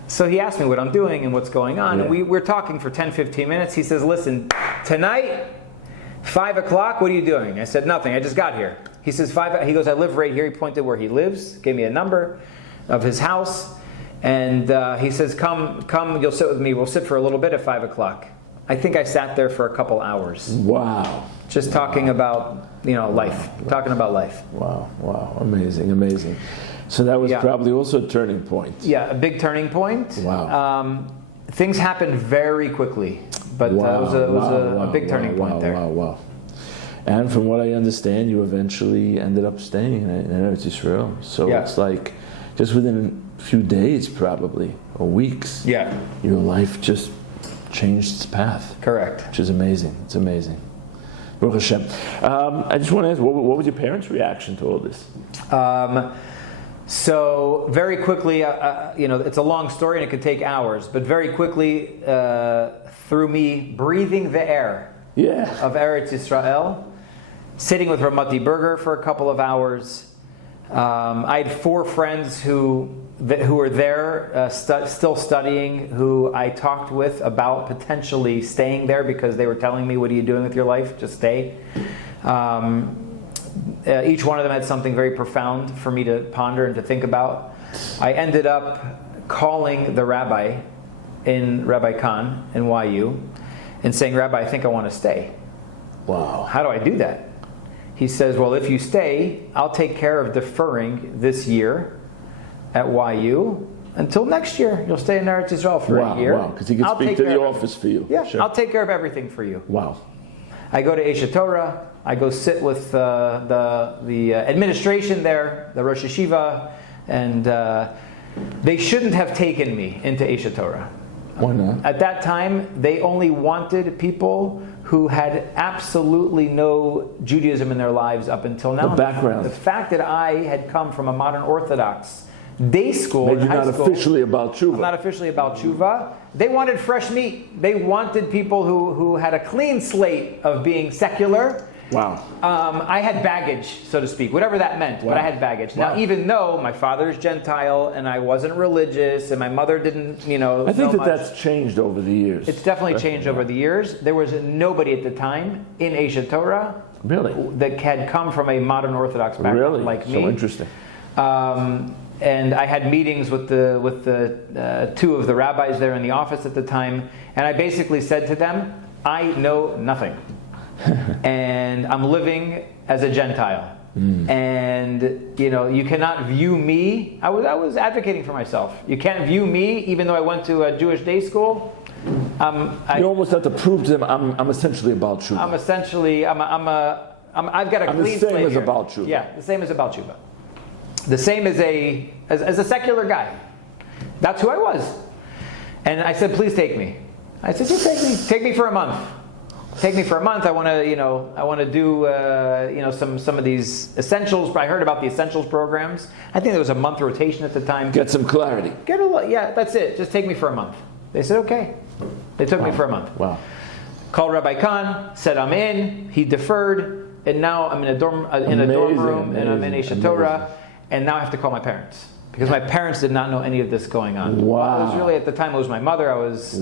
So he asked me what I'm doing and what's going on, and we're talking for 10, 15 minutes. He says, listen, tonight, 5 o'clock, what are you doing? I said, nothing, I just got here. He says, he goes, I live right here. He pointed where he lives, gave me a number of his house, and he says, come, you'll sit with me. We'll sit for a little bit at 5 o'clock. I think I sat there for a couple hours. Wow. Just talking about, life, talking about life. Wow, amazing. So that was probably also a turning point. Yeah, a big turning point. Wow. Things happened very quickly, but it was a big turning point there. Wow. And from what I understand, you eventually ended up staying in Eretz Yisrael. So it's like just within a few days, probably, or weeks, your life just changed its path. Correct. Which is amazing. It's amazing. Baruch Hashem. I just want to ask, what was your parents' reaction to all this? So very quickly, it's a long story and it could take hours, but very quickly, through me breathing the air of Eretz Yisrael, sitting with Rav Mati Berger for a couple of hours. I had 4 friends who were there still studying, who I talked with about potentially staying there because they were telling me, what are you doing with your life? Just stay. Each one of them had something very profound for me to ponder and to think about. I ended up calling the rabbi in Rabbi Khan in YU and saying, Rabbi, I think I want to stay. Wow. How do I do that? He says, well, if you stay, I'll take care of deferring this year at YU until next year. You'll stay in Eretz Yisrael for a year. Wow, because he can speak to the office for you. Yeah, sure. I'll take care of everything for you. Wow. I go to Eshet Torah. I go sit with the administration there, the Rosh Yeshiva, and they shouldn't have taken me into Eshet Torah. Why not? At that time, they only wanted people who had absolutely no Judaism in their lives up until now. The background. The fact that I had come from a modern Orthodox day school, made you not officially about tshuva. I'm not officially about tshuva. They wanted fresh meat. They wanted people who had a clean slate of being secular. Wow. I had baggage, so to speak, whatever that meant, but I had baggage. Wow. Now, even though my father is Gentile and I wasn't religious and my mother didn't, I think that's changed over the years. It's definitely changed over the years. There was nobody at the time in Eshet Torah that had come from a modern Orthodox background like me. So interesting. And I had meetings with the 2 of the rabbis there in the office at the time, and I basically said to them, I know nothing. And I'm living as a Gentile. And you cannot view me. I was advocating for myself. You can't view me, even though I went to a Jewish day school. You almost have to prove to them I'm essentially about tshuva. I've got a clean slate. The same as about tshuva. Yeah, the same as about tshuva. The same as a secular guy. That's who I was. And I said, please take me. I said, just take me for a month. Take me for a month. I want to do some of these essentials. I heard about the essentials programs. I think there was a month rotation at the time. Get some clarity. That's it. Just take me for a month. They said okay. They took me for a month. Wow. Called Rabbi Khan. Said I'm in. He deferred. and now I'm in a dorm room, and I'm in Aish Torah, and now I have to call my parents. Because my parents did not know any of this going on. Wow. It was really, at the time, it was my mother. I was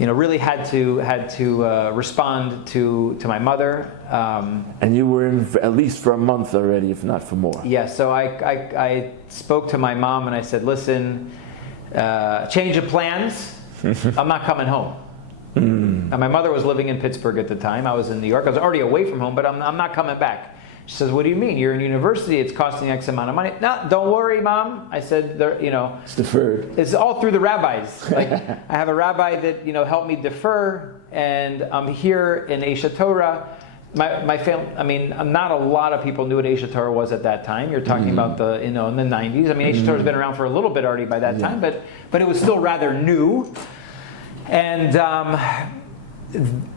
really had to respond to my mother. And you were in at least for a month already, if not for more. Yeah, so I spoke to my mom and I said, listen, change of plans. I'm not coming home. And my mother was living in Pittsburgh at the time. I was in New York. I was already away from home, but I'm not coming back. She says, what do you mean? You're in university. It's costing X amount of money. No, don't worry, Mom. I said, it's deferred. It's all through the rabbis. Like, I have a rabbi that helped me defer, and I'm here in Aish Torah. My family. Not a lot of people knew what Aish Torah was at that time. You're talking about in the 90s. Aish Torah's been around for a little bit already by that time, but it was still rather new. And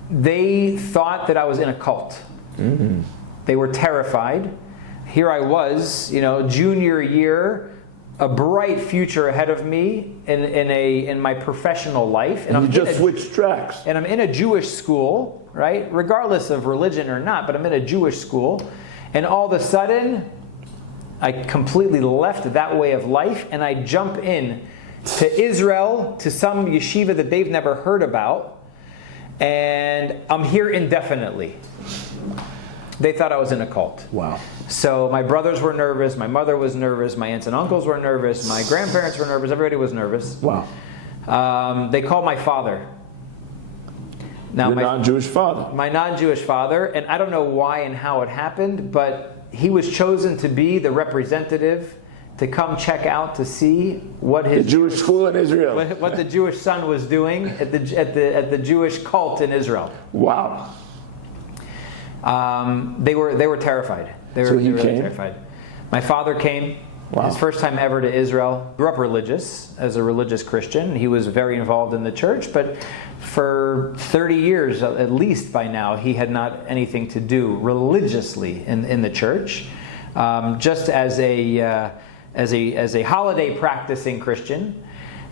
they thought that I was in a cult. Mm-hmm. They were terrified. Here I was, junior year, a bright future ahead of me in my professional life. And you just switched tracks. And I'm in a Jewish school, right? Regardless of religion or not, but I'm in a Jewish school. And all of a sudden, I completely left that way of life, and I jump in to Israel, to some yeshiva that they've never heard about, and I'm here indefinitely. They thought I was in a cult. Wow. So my brothers were nervous, my mother was nervous, my aunts and uncles were nervous, my grandparents were nervous, everybody was nervous. Wow. They called my father. Now, Your non-Jewish father. My non-Jewish father, and I don't know why and how it happened, but he was chosen to be the representative to come check out to see what his the Jewish school in Israel, what the Jewish son was doing at the Jewish cult in Israel. Wow. They were terrified. They were really terrified. My father came. Wow. His first time ever to Israel. Grew up religious, as a religious Christian. He was very involved in the church, but for 30 years, at least by now, he had not anything to do religiously in the church. Just as a holiday practicing Christian,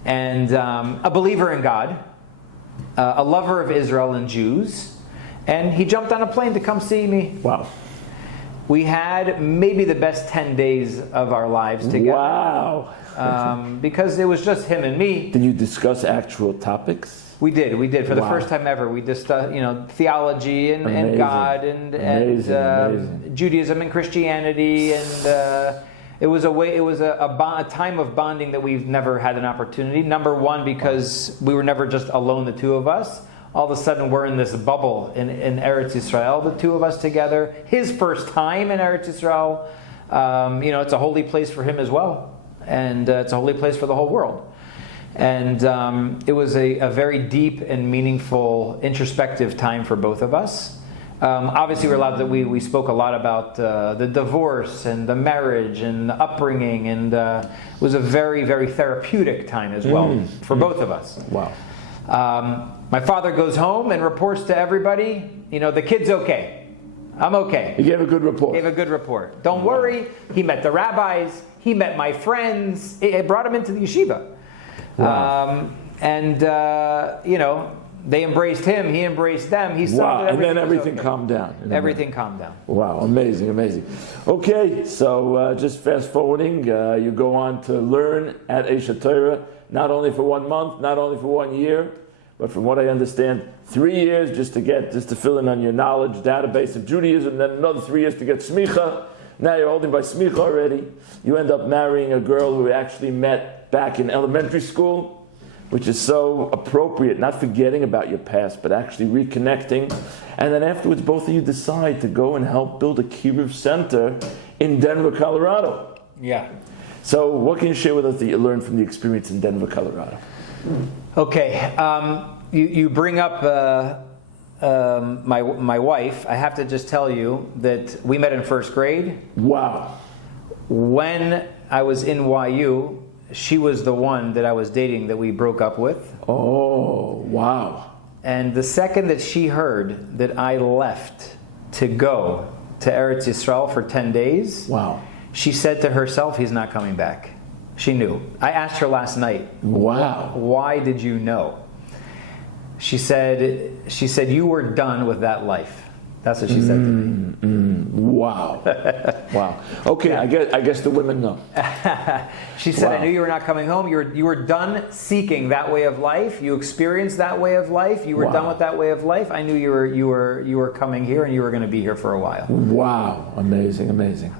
and a believer in God, a lover of Israel and Jews. And he jumped on a plane to come see me. Wow. We had maybe the best 10 days of our lives together. Wow. Because it was just him and me. Did you discuss actual topics? We did. For the first time ever. We discussed, theology and God and Judaism and Christianity, and it was a time of bonding that we've never had an opportunity. Number one, because we were never just alone, the two of us. All of a sudden, we're in this bubble in Eretz Yisrael, the two of us together. His first time in Eretz Yisrael. It's a holy place for him as well. And it's a holy place for the whole world. And it was a very deep and meaningful, introspective time for both of us. Obviously, we spoke a lot about the divorce and the marriage and the upbringing. And it was a very, very therapeutic time as well for both of us. Wow. My father goes home and reports to everybody, the kid's okay. I'm okay. He gave a good report. Don't worry. He met the rabbis. He met my friends. It brought him into the yeshiva. Wow. They embraced him. He embraced them. He saw that and then everything calmed down. Everything calmed down. Wow, amazing. Okay, so just fast forwarding, you go on to learn at Aish Torah, not only for 1 month, not only for 1 year, but from what I understand, 3 years just to fill in on your knowledge database of Judaism, then another 3 years to get smicha. Now you're holding by smicha already. You end up marrying a girl who actually met back in elementary school, which is so appropriate, not forgetting about your past, but actually reconnecting. And then afterwards, both of you decide to go and help build a GEERZ center in Denver, Colorado. Yeah. So what can you share with us that you learned from the experience in Denver, Colorado? Okay. You bring up my wife. I have to just tell you that we met in first grade. Wow. When I was in YU, she was the one that I was dating that we broke up with. Oh, wow. And the second that she heard that I left to go to Eretz Yisrael for 10 days, wow, she said to herself, he's not coming back. She knew. I asked her last night, wow, why did you know? She said, you were done with that life. That's what she said to me. Wow. Wow. Okay, Yeah. I guess the women know. She said, Wow. I knew you were not coming home. You were done seeking that way of life. You experienced that way of life. You were Wow. done with that way of life. I knew you were coming here and you were going to be here for a while. Wow. Amazing, amazing.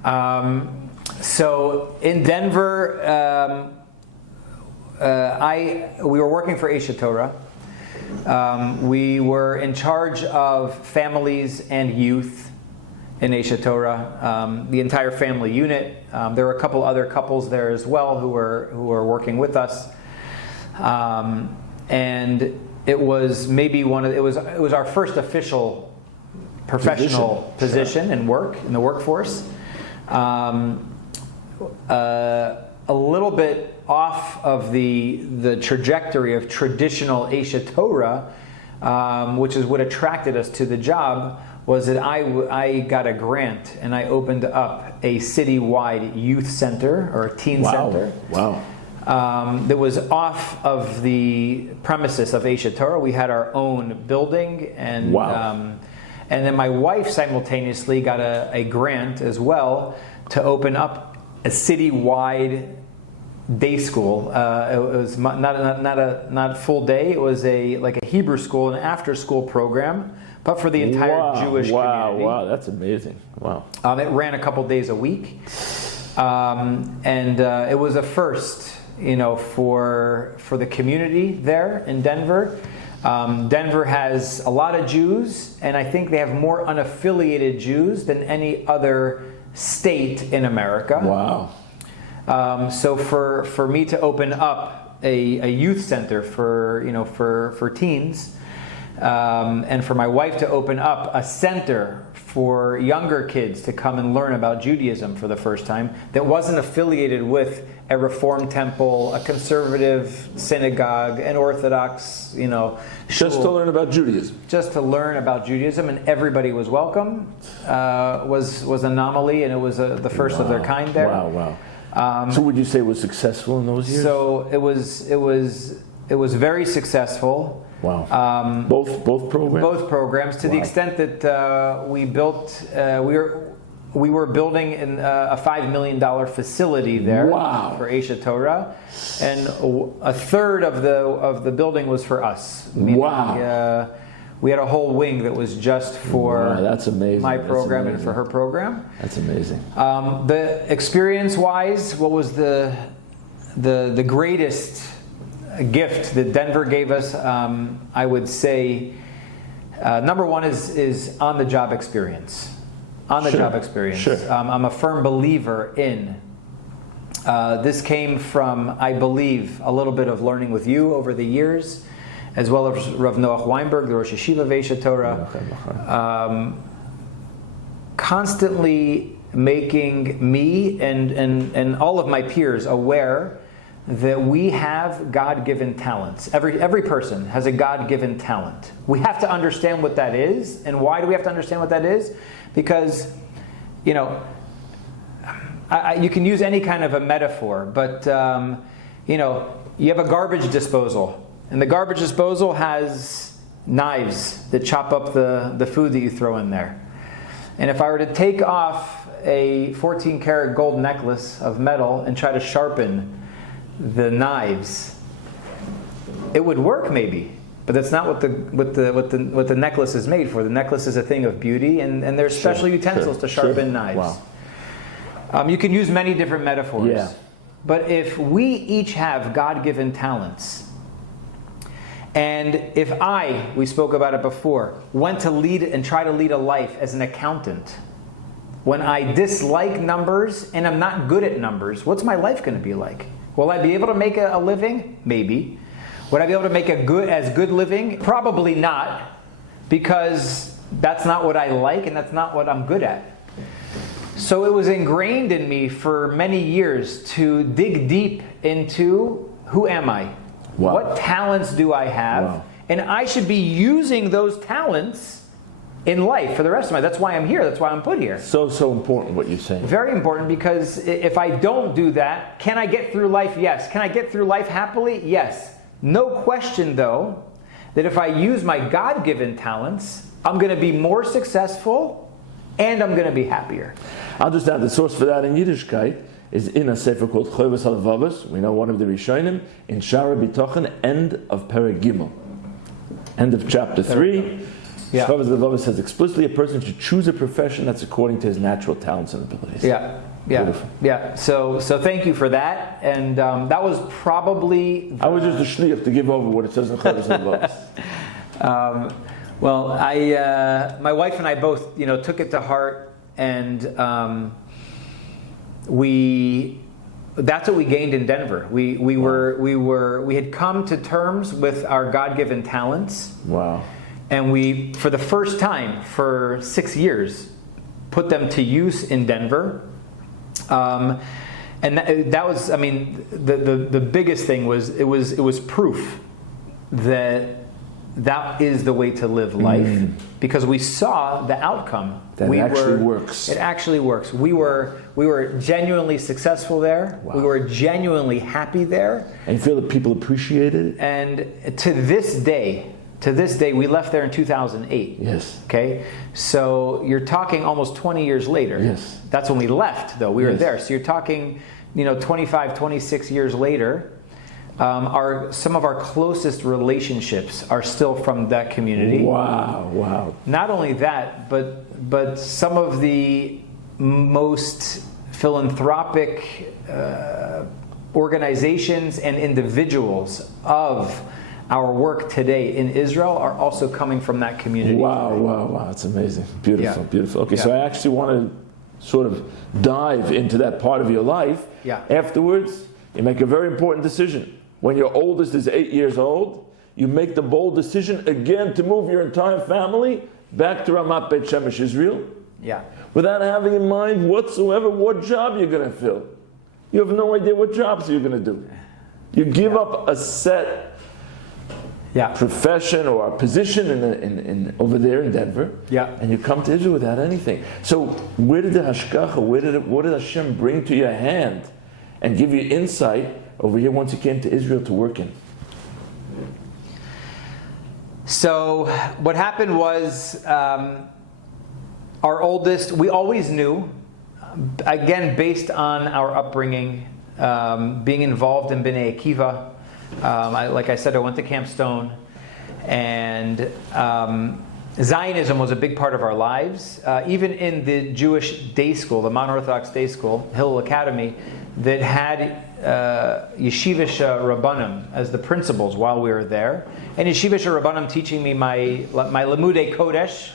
So in Denver, we were working for Aish Torah. We were in charge of families and youth in Aish Torah, the entire family unit. There were a couple other couples there as well who were working with us, and it was maybe it was our first official professional position in the workforce. A little bit off of the trajectory of traditional Aish Torah, which is what attracted us to the job, was that I got a grant and I opened up a citywide youth center or a teen center. Wow. That was off of the premises of Aish Torah. We had our own building, and Wow. And then my wife simultaneously got a grant as well to open up a citywide day school. It was not full day. It was like a Hebrew school, an after school program, but for the entire Jewish community. Wow, that's amazing. Wow. It ran a couple days a week, and it was a first, for the community there in Denver. Denver has a lot of Jews, and I think they have more unaffiliated Jews than any other state in America. Wow. So for me to open up a youth center for teens, and for my wife to open up a center for younger kids to come and learn about Judaism for the first time that wasn't affiliated with a Reform temple, a conservative synagogue, an Orthodox, Just to learn about Judaism. Just to learn about Judaism, and everybody was welcome. Was an anomaly, and it was the first of their kind there. Wow. So would you say it was successful in those years? So it was very successful. Wow. Both programs? Both programs, to the extent that we built, we were building a $5 million facility there. Wow. For Aish Torah, and a third of the building was for us. Wow. We had a whole wing that was just for that's amazing. my program and for her program. That's amazing. The experience-wise, what was the greatest gift that Denver gave us? I would say number one is on-the-job experience. On-the-job experience. Sure. I'm a firm believer in. This came from, I believe, a little bit of learning with you over the years, as well as Rav Noach Weinberg, the Rosh Yeshiva of Aish Torah, constantly making me and all of my peers aware that we have God-given talents. Every person has a God-given talent. We have to understand what that is. And why do we have to understand what that is? Because, you can use any kind of a metaphor, but, you have a garbage disposal. And the garbage disposal has knives that chop up the food that you throw in there. And if I were to take off a 14-karat gold necklace of metal and try to sharpen the knives, it would work maybe, but that's not what the necklace is made for. The necklace is a thing of beauty, and there's special utensils to sharpen knives. Wow. You can use many different metaphors. Yeah. But if we each have God-given talents, and if we spoke about it before, went to lead and try to lead a life as an accountant, when I dislike numbers and I'm not good at numbers, what's my life going to be like? Will I be able to make a living? Maybe. Would I be able to make as good living? Probably not, because that's not what I like and that's not what I'm good at. So it was ingrained in me for many years to dig deep into who am I? Wow. What talents do I have? Wow. And I should be using those talents in life for the rest of my life. That's why I'm here. That's why I'm put here. So important what you're saying. Very important, because if I don't do that, can I get through life? Yes. Can I get through life happily? Yes. No question, though, that if I use my God-given talents I'm going to be more successful and I'm going to be happier. I'll just add the source for that in Yiddishkeit is in a sefer called Chovos HaLevavos. We know one of the Rishonim in Shara B'tochen, end of Perek Gimel, end of chapter 3. Yeah. Chovos HaLevavos says explicitly a person should choose a profession that's according to his natural talents and abilities. Yeah. Beautiful. Yeah. So thank you for that. And that was probably. I was just a shliach to give over what it says in Chovos HaLevavos. Well, my wife and I both, took it to heart, and that's what we gained in Denver. We had come to terms with our God-given talents. Wow. And we, for the first time for 6 years, put them to use in Denver. And that was, the biggest thing was it was proof that is the way to live life, because we saw the outcome. Works. It actually works. We were genuinely successful there. Wow. We were genuinely happy there. And you feel that people appreciated it? And to this day, we left there in 2008. Yes. Okay? So you're talking almost 20 years later. Yes. That's when we left, though. We were Yes. there. So you're talking, 25, 26 years later. Some of our closest relationships are still from that community. Wow. Not only that, but some of the most philanthropic organizations and individuals of our work today in Israel are also coming from that community. Wow. It's amazing. Beautiful, Yeah. beautiful. Okay, Yeah. so I actually want to sort of dive into that part of your life. Yeah. Afterwards, you make a very important decision. When your oldest is 8 years old, you make the bold decision again to move your entire family back to Ramat Beit Shemesh, Israel, Yeah. without having in mind whatsoever what job you're going to fill. You have no idea what jobs you're going to do. You give up a set profession or a position in over there in Denver, and you come to Israel without anything. So where did the hashgacha, what did Hashem bring to your hand and give you insight over here once you came to Israel to work in? So what happened was our oldest, we always knew, again based on our upbringing, being involved in Bnei Akiva. Like I said, I went to Camp Stone, and Zionism was a big part of our lives. Even in the Jewish day school, the Modern Orthodox day school, Hillel Academy, that had Yeshivish Rabbanim as the principals while we were there. And Yeshivish Rabbanim teaching me my Limudei Kodesh,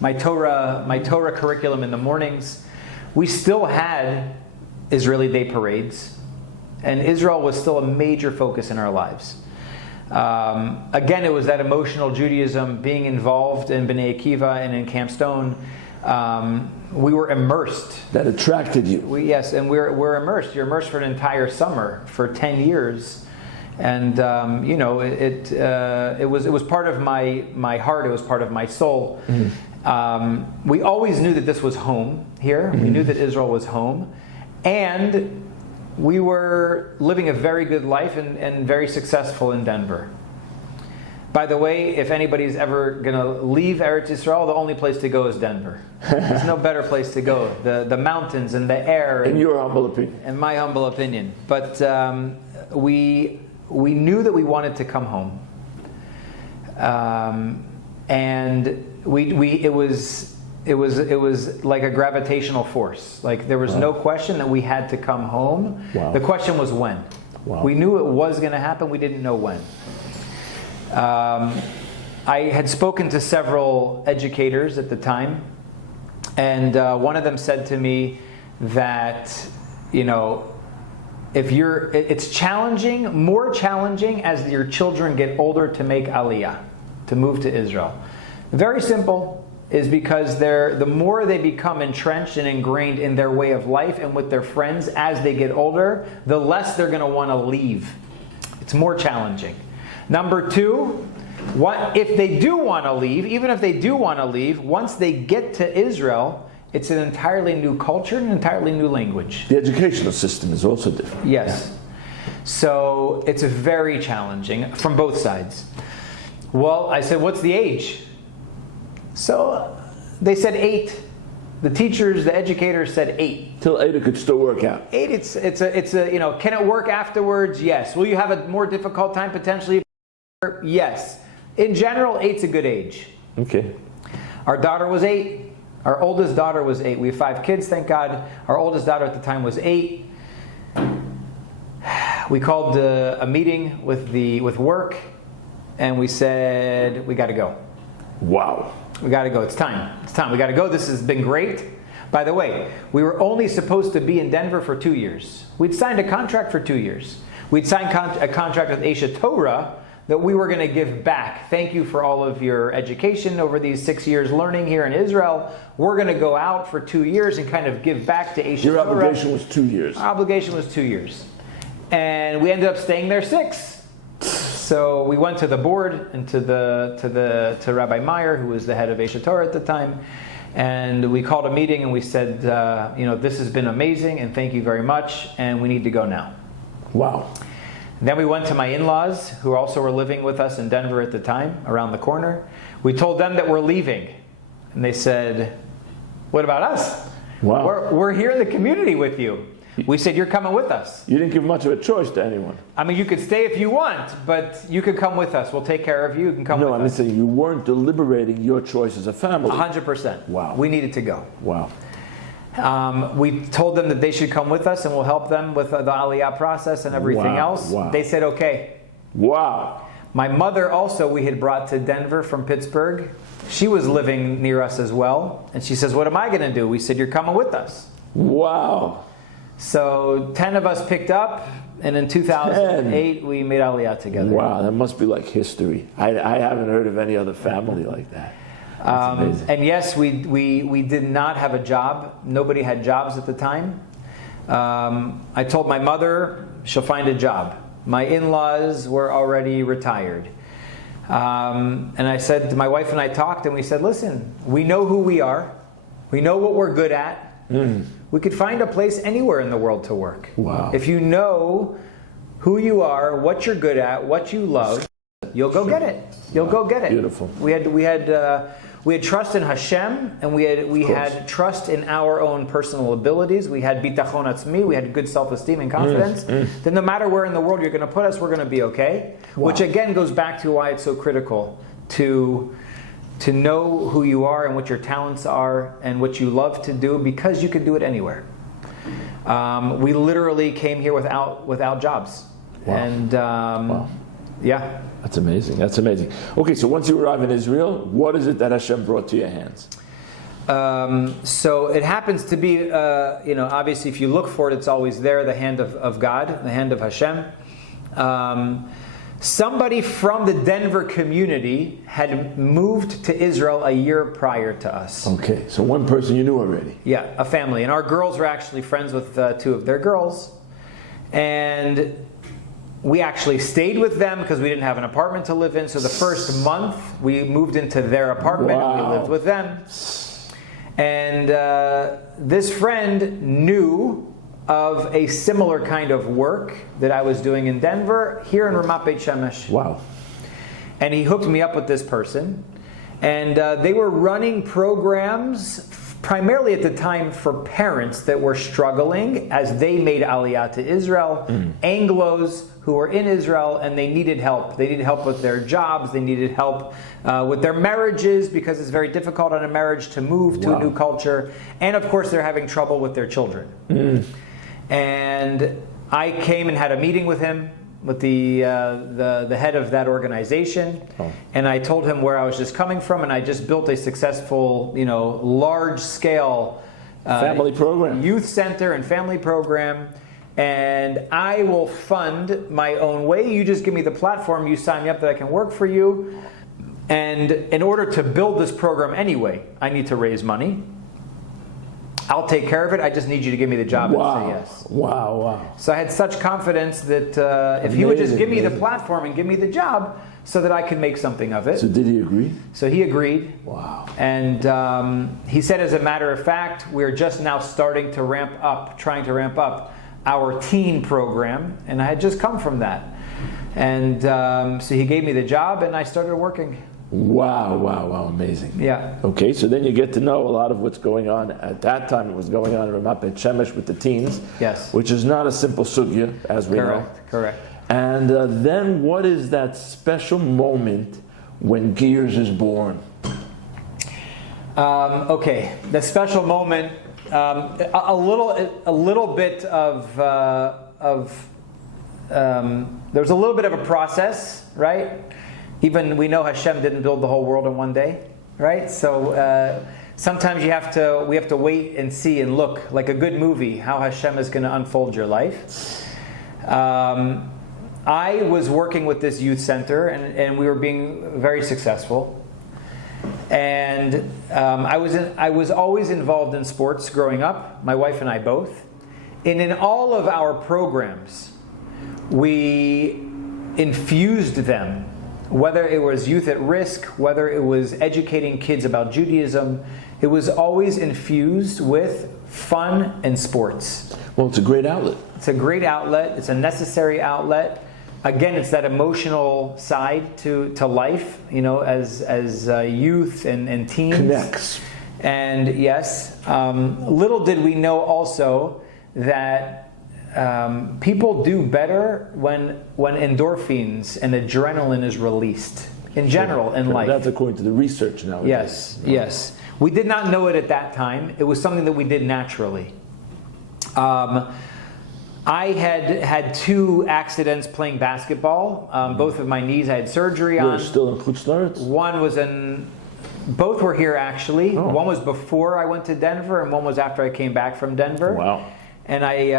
my Torah curriculum in the mornings. We still had Israeli Day parades. And Israel was still a major focus in our lives. Again, it was that emotional Judaism, being involved in Bnei Akiva and in Camp Stone. We were immersed. That attracted you. Yes, and we're immersed. You're immersed for an entire summer for 10 years, and it was part of my heart. It was part of my soul. Mm-hmm. We always knew that this was home here. Mm-hmm. We knew that Israel was home, and we were living a very good life and very successful in Denver. By the way, if anybody's ever going to leave Eretz Yisrael, the only place to go is Denver. There's no better place to go. The mountains and the air. In your humble opinion. In my humble opinion. But we knew that we wanted to come home. And it was like a gravitational force. Like there was no question that we had to come home. Wow. The question was when. Wow. We knew it was going to happen. We didn't know when. I had spoken to several educators at the time, and one of them said to me that, it's challenging, more challenging as your children get older to make aliyah, to move to Israel. Very simple, is because the more they become entrenched and ingrained in their way of life and with their friends as they get older, the less they're going to want to leave. It's more challenging. Number two, what if they do want to leave, even if they do want to leave, once they get to Israel, it's an entirely new culture and an entirely new language. The educational system is also different. Yes. So it's very challenging from both sides. Well, I said, what's the age? So they said 8. The teachers, the educators said 8. Till 8 it could still work out. 8, it's a, you know, can it work afterwards? Yes. Will you have a more difficult time potentially? Yes. In general, 8's a good age. Okay. Our daughter was 8. Our oldest daughter was 8. We have 5 kids, thank God. Our oldest daughter at the time was 8. We called a meeting with work, and we said, we got to go. Wow. We got to go. It's time. It's time. We got to go. This has been great. By the way, we were only supposed to be in Denver for 2 years. We'd signed a contract for 2 years. We'd signed a contract with Aisha Torah that we were going to give back. Thank you for all of your education over these 6 years learning here in Israel. We're going to go out for 2 years and kind of give back to Aisha Torah. Your obligation was 2 years. Our obligation was 2 years. And we ended up staying there 6. So we went to the board and to Rabbi Meyer, who was the head of Aisha Torah at the time, and we called a meeting and we said, this has been amazing and thank you very much, and we need to go now. Wow. Then we went to my in-laws, who also were living with us in Denver at the time, around the corner. We told them that we're leaving, and they said, "What about us? Wow. We're here in the community with you." We said, "You're coming with us." You didn't give much of a choice to anyone. I mean, you could stay if you want, but you could come with us. We'll take care of you. You can come with us. No, I'm saying you weren't deliberating your choice as a family. 100%. Wow. We needed to go. Wow. We told them that they should come with us and we'll help them with the Aliyah process and everything else. Wow. They said, okay. Wow. My mother also we had brought to Denver from Pittsburgh. She was living near us as well. And she says, what am I going to do? We said, you're coming with us. Wow. So 10 of us picked up, and in 2008 we made Aliyah together. Wow, that must be like history. I haven't heard of any other family like that. That's amazing. And yes, we did not have a job. Nobody had jobs at the time. I told my mother she'll find a job. My in-laws were already retired. And I said, my wife and I talked and we said, listen, we know who we are. We know what we're good at. We could find a place anywhere in the world to work. Wow. If you know who you are, what you're good at, what you love, you'll go get it. You'll go get it. Beautiful. We had trust in Hashem, and we had trust in our own personal abilities. We had bitachon atzmi. We had good self-esteem and confidence. Then no matter where in the world you're going to put us, we're going to be okay. Wow. Which again goes back to why it's so critical to know who you are and what your talents are and what you love to do, because you can do it anywhere. We literally came here without jobs. Wow. And yeah. That's amazing. That's amazing. Okay, so once you arrive in Israel, what is it that Hashem brought to your hands? So it happens to be, obviously if you look for it, it's always there, the hand of God, the hand of Hashem. Somebody from the Denver community had moved to Israel a year prior to us. Okay, so one person you knew already. Yeah, a family. And our girls were actually friends with 2 of their girls. And we actually stayed with them because we didn't have an apartment to live in. So the first month we moved into their apartment. Wow. And we lived with them. And this friend knew of a similar kind of work that I was doing in Denver, here in Ramat Beit Shemesh. Wow. And he hooked me up with this person. And they were running programs primarily at the time for parents that were struggling as they made Aliyah to Israel. Anglos who were in Israel and they needed help. They needed help with their jobs. They needed help with their marriages, because it's very difficult on a marriage to move to a new culture. And of course they're having trouble with their children. And I came and had a meeting with him, with the head of that organization, and I told him where I was just coming from, and I just built a successful, large-scale family program, youth center and family program, and I will fund my own way. You just give me the platform, you sign me up that I can work for you, and in order to build this program anyway, I need to raise money. I'll take care of it. I just need you to give me the job and say yes. Wow, wow. So I had such confidence that if he would just give me the platform and give me the job so that I could make something of it. So did he agree? So he agreed. Wow. And he said, as a matter of fact, we're just now starting to trying to ramp up our teen program. And I had just come from that. And so he gave me the job and I started working. Wow, amazing. Yeah. Okay, so then you get to know a lot of what's going on. At that time, it was going on in Ramat Beit Shemesh with the teens. Yes. Which is not a simple sugya, as we know. Correct. And then what is that special moment when GEERZ is born? Okay, the special moment, a little bit of there's a little bit of a process, right? Even we know Hashem didn't build the whole world in one day, right? So sometimes we have to wait and see and look, like a good movie, how Hashem is going to unfold your life. I was working with this youth center, and we were being very successful. And I was always involved in sports growing up, my wife and I both. And in all of our programs, we infused them, whether it was youth at risk, whether it was educating kids about Judaism, it was always infused with fun and sports. Well, it's a great outlet. It's a great outlet. It's a necessary outlet. Again, it's that emotional side to life, as youth and teens. Connects. And yes, little did we know also that people do better when endorphins and adrenaline is released in general in life. That's according to the research nowadays. Yes. We did not know it at that time. It was something that we did naturally. I had 2 accidents playing basketball. Both of my knees I had surgery on. You're still in Chutz La'aretz? One was both were here actually. Oh. One was before I went to Denver, and one was after I came back from Denver. Wow. And I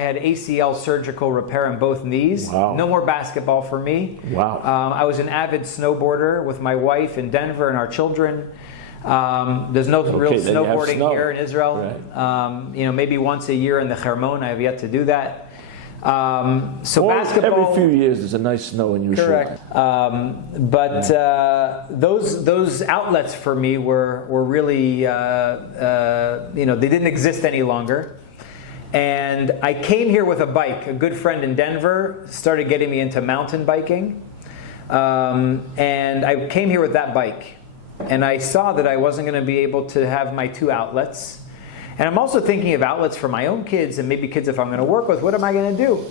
had ACL surgical repair in both knees. Wow. No more basketball for me. Wow. I was an avid snowboarder with my wife in Denver and our children. There's no real snowboarding here in Israel. Right. Maybe once a year in the Hermon. I have yet to do that. Basketball. Every few years, there's a nice snow in Yerushalayim. Correct. Those outlets for me were really they didn't exist any longer. And I came here with a bike. A good friend in Denver started getting me into mountain biking, and I came here with that bike. And I saw that I wasn't going to be able to have my 2 outlets. And I'm also thinking of outlets for my own kids and maybe kids if I'm going to work with. What am I going to do?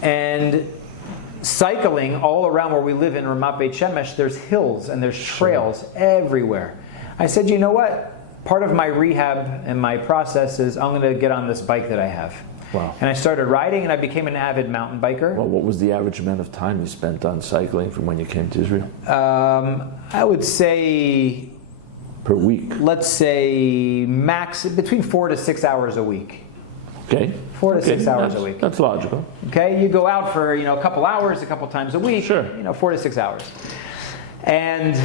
And cycling all around where we live in Ramat Beit Shemesh, there's hills and there's trails everywhere. I said, you know what? Part of my rehab and my process is I'm going to get on this bike that I have. Wow. And I started riding, and I became an avid mountain biker. Well, what was the average amount of time you spent on cycling from when you came to Israel? I would say, per week? let's say max between 4 to 6 hours a week. Okay. 4 to 6 hours a week. That's logical. Okay, you go out for a couple hours, a couple times a week. Sure. 4 to 6 hours. And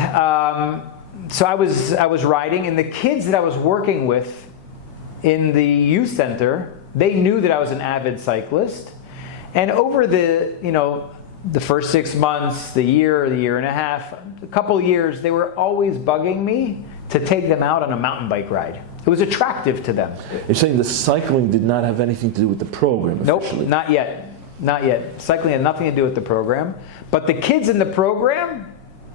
so I was riding, and the kids that I was working with in the youth center, they knew that I was an avid cyclist. And over the first 6 months, the year and a half, a couple years, they were always bugging me to take them out on a mountain bike ride. It was attractive to them. You're saying the cycling did not have anything to do with the program officially? Nope, not yet. Not yet. Cycling had nothing to do with the program. But the kids in the program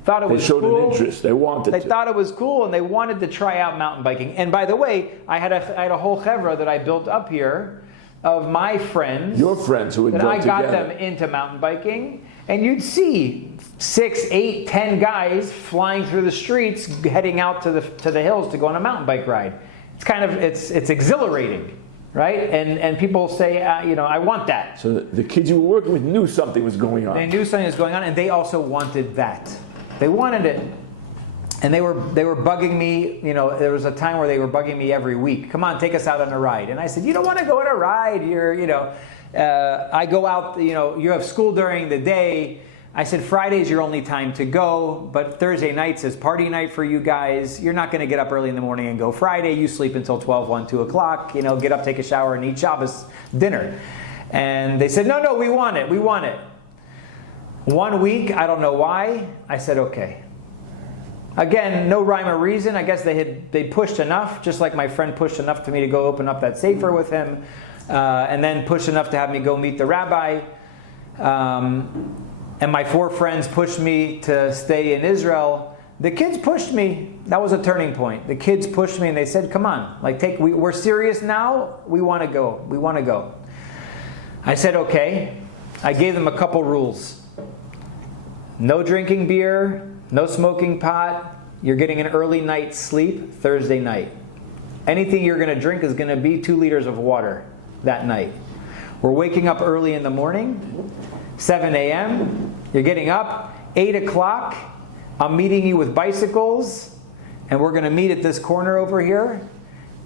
thought it was cool. They showed an interest. They wanted to. They thought it was cool, and they wanted to try out mountain biking. And by the way, I had a whole chevra that I built up here of my friends. Your friends who would go together. That I got together. them into mountain biking. And you'd see 6, 8, 10 guys flying through the streets, heading out to the hills to go on a mountain bike ride. It's exhilarating, right? And people say, I want that. So the kids you were working with knew something was going on. They knew something was going on, and they also wanted that. They wanted it. And they were bugging me. There was a time where they were bugging me every week. Come on, take us out on a ride. And I said, you don't want to go on a ride. I go out, you have school during the day. I said, Friday's your only time to go, but Thursday nights is party night for you guys. You're not going to get up early in the morning and go Friday. You sleep until 12, 1, 2 o'clock. Get up, take a shower, and eat Shabbos dinner. And they said, no, we want it. 1 week, I don't know why. I said, okay. Again, no rhyme or reason. I guess they pushed enough, just like my friend pushed enough to me to go open up that sefer with him, and then pushed enough to have me go meet the rabbi. And my 4 friends pushed me to stay in Israel. The kids pushed me. That was a turning point. The kids pushed me and they said, come on, we're serious now. We want to go. We want to go. I said, okay. I gave them a couple rules. No drinking beer, no smoking pot. You're getting an early night sleep Thursday night. Anything you're going to drink is going to be 2 liters of water that night. We're waking up early in the morning, 7 a.m. You're getting up, 8 o'clock. I'm meeting you with bicycles, and we're going to meet at this corner over here,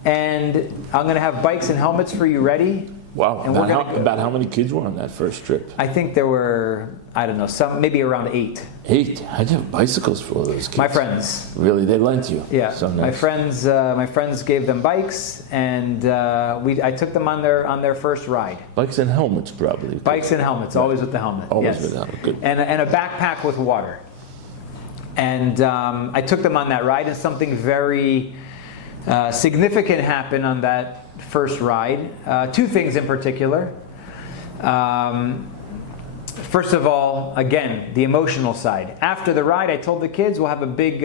and I'm going to have bikes and helmets for you ready. Wow. And About how many kids were on that first trip? I think there were, I don't know, maybe around 8. 8? How'd you have bicycles for all those kids? My friends. Really? They lent you? Yeah. So nice. My friends gave them bikes, and I took them on their first ride. Bikes and helmets, probably. Bikes and helmets, always with the helmet. Always yes. with the helmet, good. And a backpack with water. And I took them on that ride, and something very significant happened on that first ride. 2 things in particular. First of all, again, the emotional side. After the ride, I told the kids we'll have a big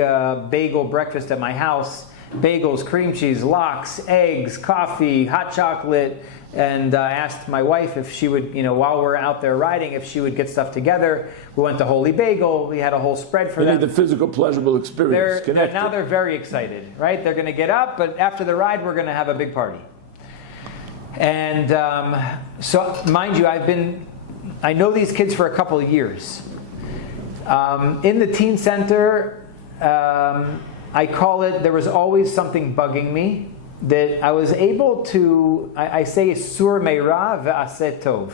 bagel breakfast at my house. Bagels, cream cheese, lox, eggs, coffee, hot chocolate. And I asked my wife if she would, while we're out there riding, if she would get stuff together. We went to Holy Bagel. We had a whole spread for them. The physical, pleasurable experience. Now they're very excited, right? They're going to get up, but after the ride, we're going to have a big party. And so, mind you, I know these kids for a couple of years. In the teen center, I call it, there was always something bugging me that I was able to, I say, sur meira ve'aseh tov,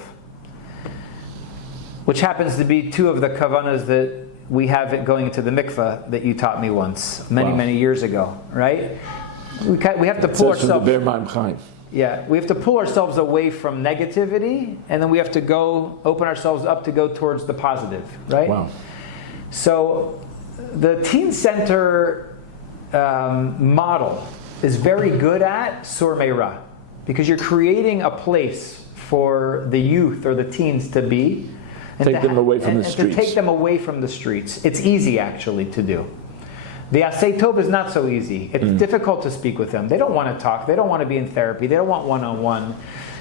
which happens to be 2 of the kavanas that we have it going into the mikveh that you taught me once, many years ago, right? We have to pull ourselves. Yeah, we have to pull ourselves away from negativity, and then we have to open ourselves up to go towards the positive, right? Wow. So the teen center model is very good at sur meira, because you're creating a place for the youth or the teens to be. And take them away from the streets. To take them away from the streets. It's easy, actually, to do. The aseh tov is not so easy. It's difficult to speak with them. They don't want to talk. They don't want to be in therapy. They don't want one-on-one.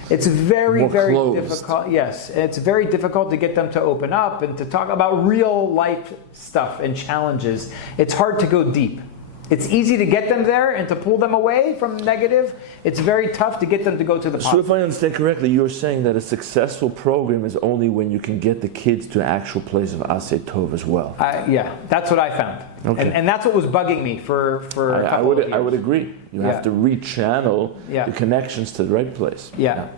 It's very difficult. Yes, it's very difficult to get them to open up and to talk about real life stuff and challenges. It's hard to go deep. It's easy to get them there and to pull them away from negative. It's very tough to get them to go to the positive. So if I understand correctly, you're saying that a successful program is only when you can get the kids to an actual place of aseh tov as well. Yeah, that's what I found. Okay. And that's what was bugging me for a couple of years. I would agree. You have to rechannel the connections to the right place. Yeah.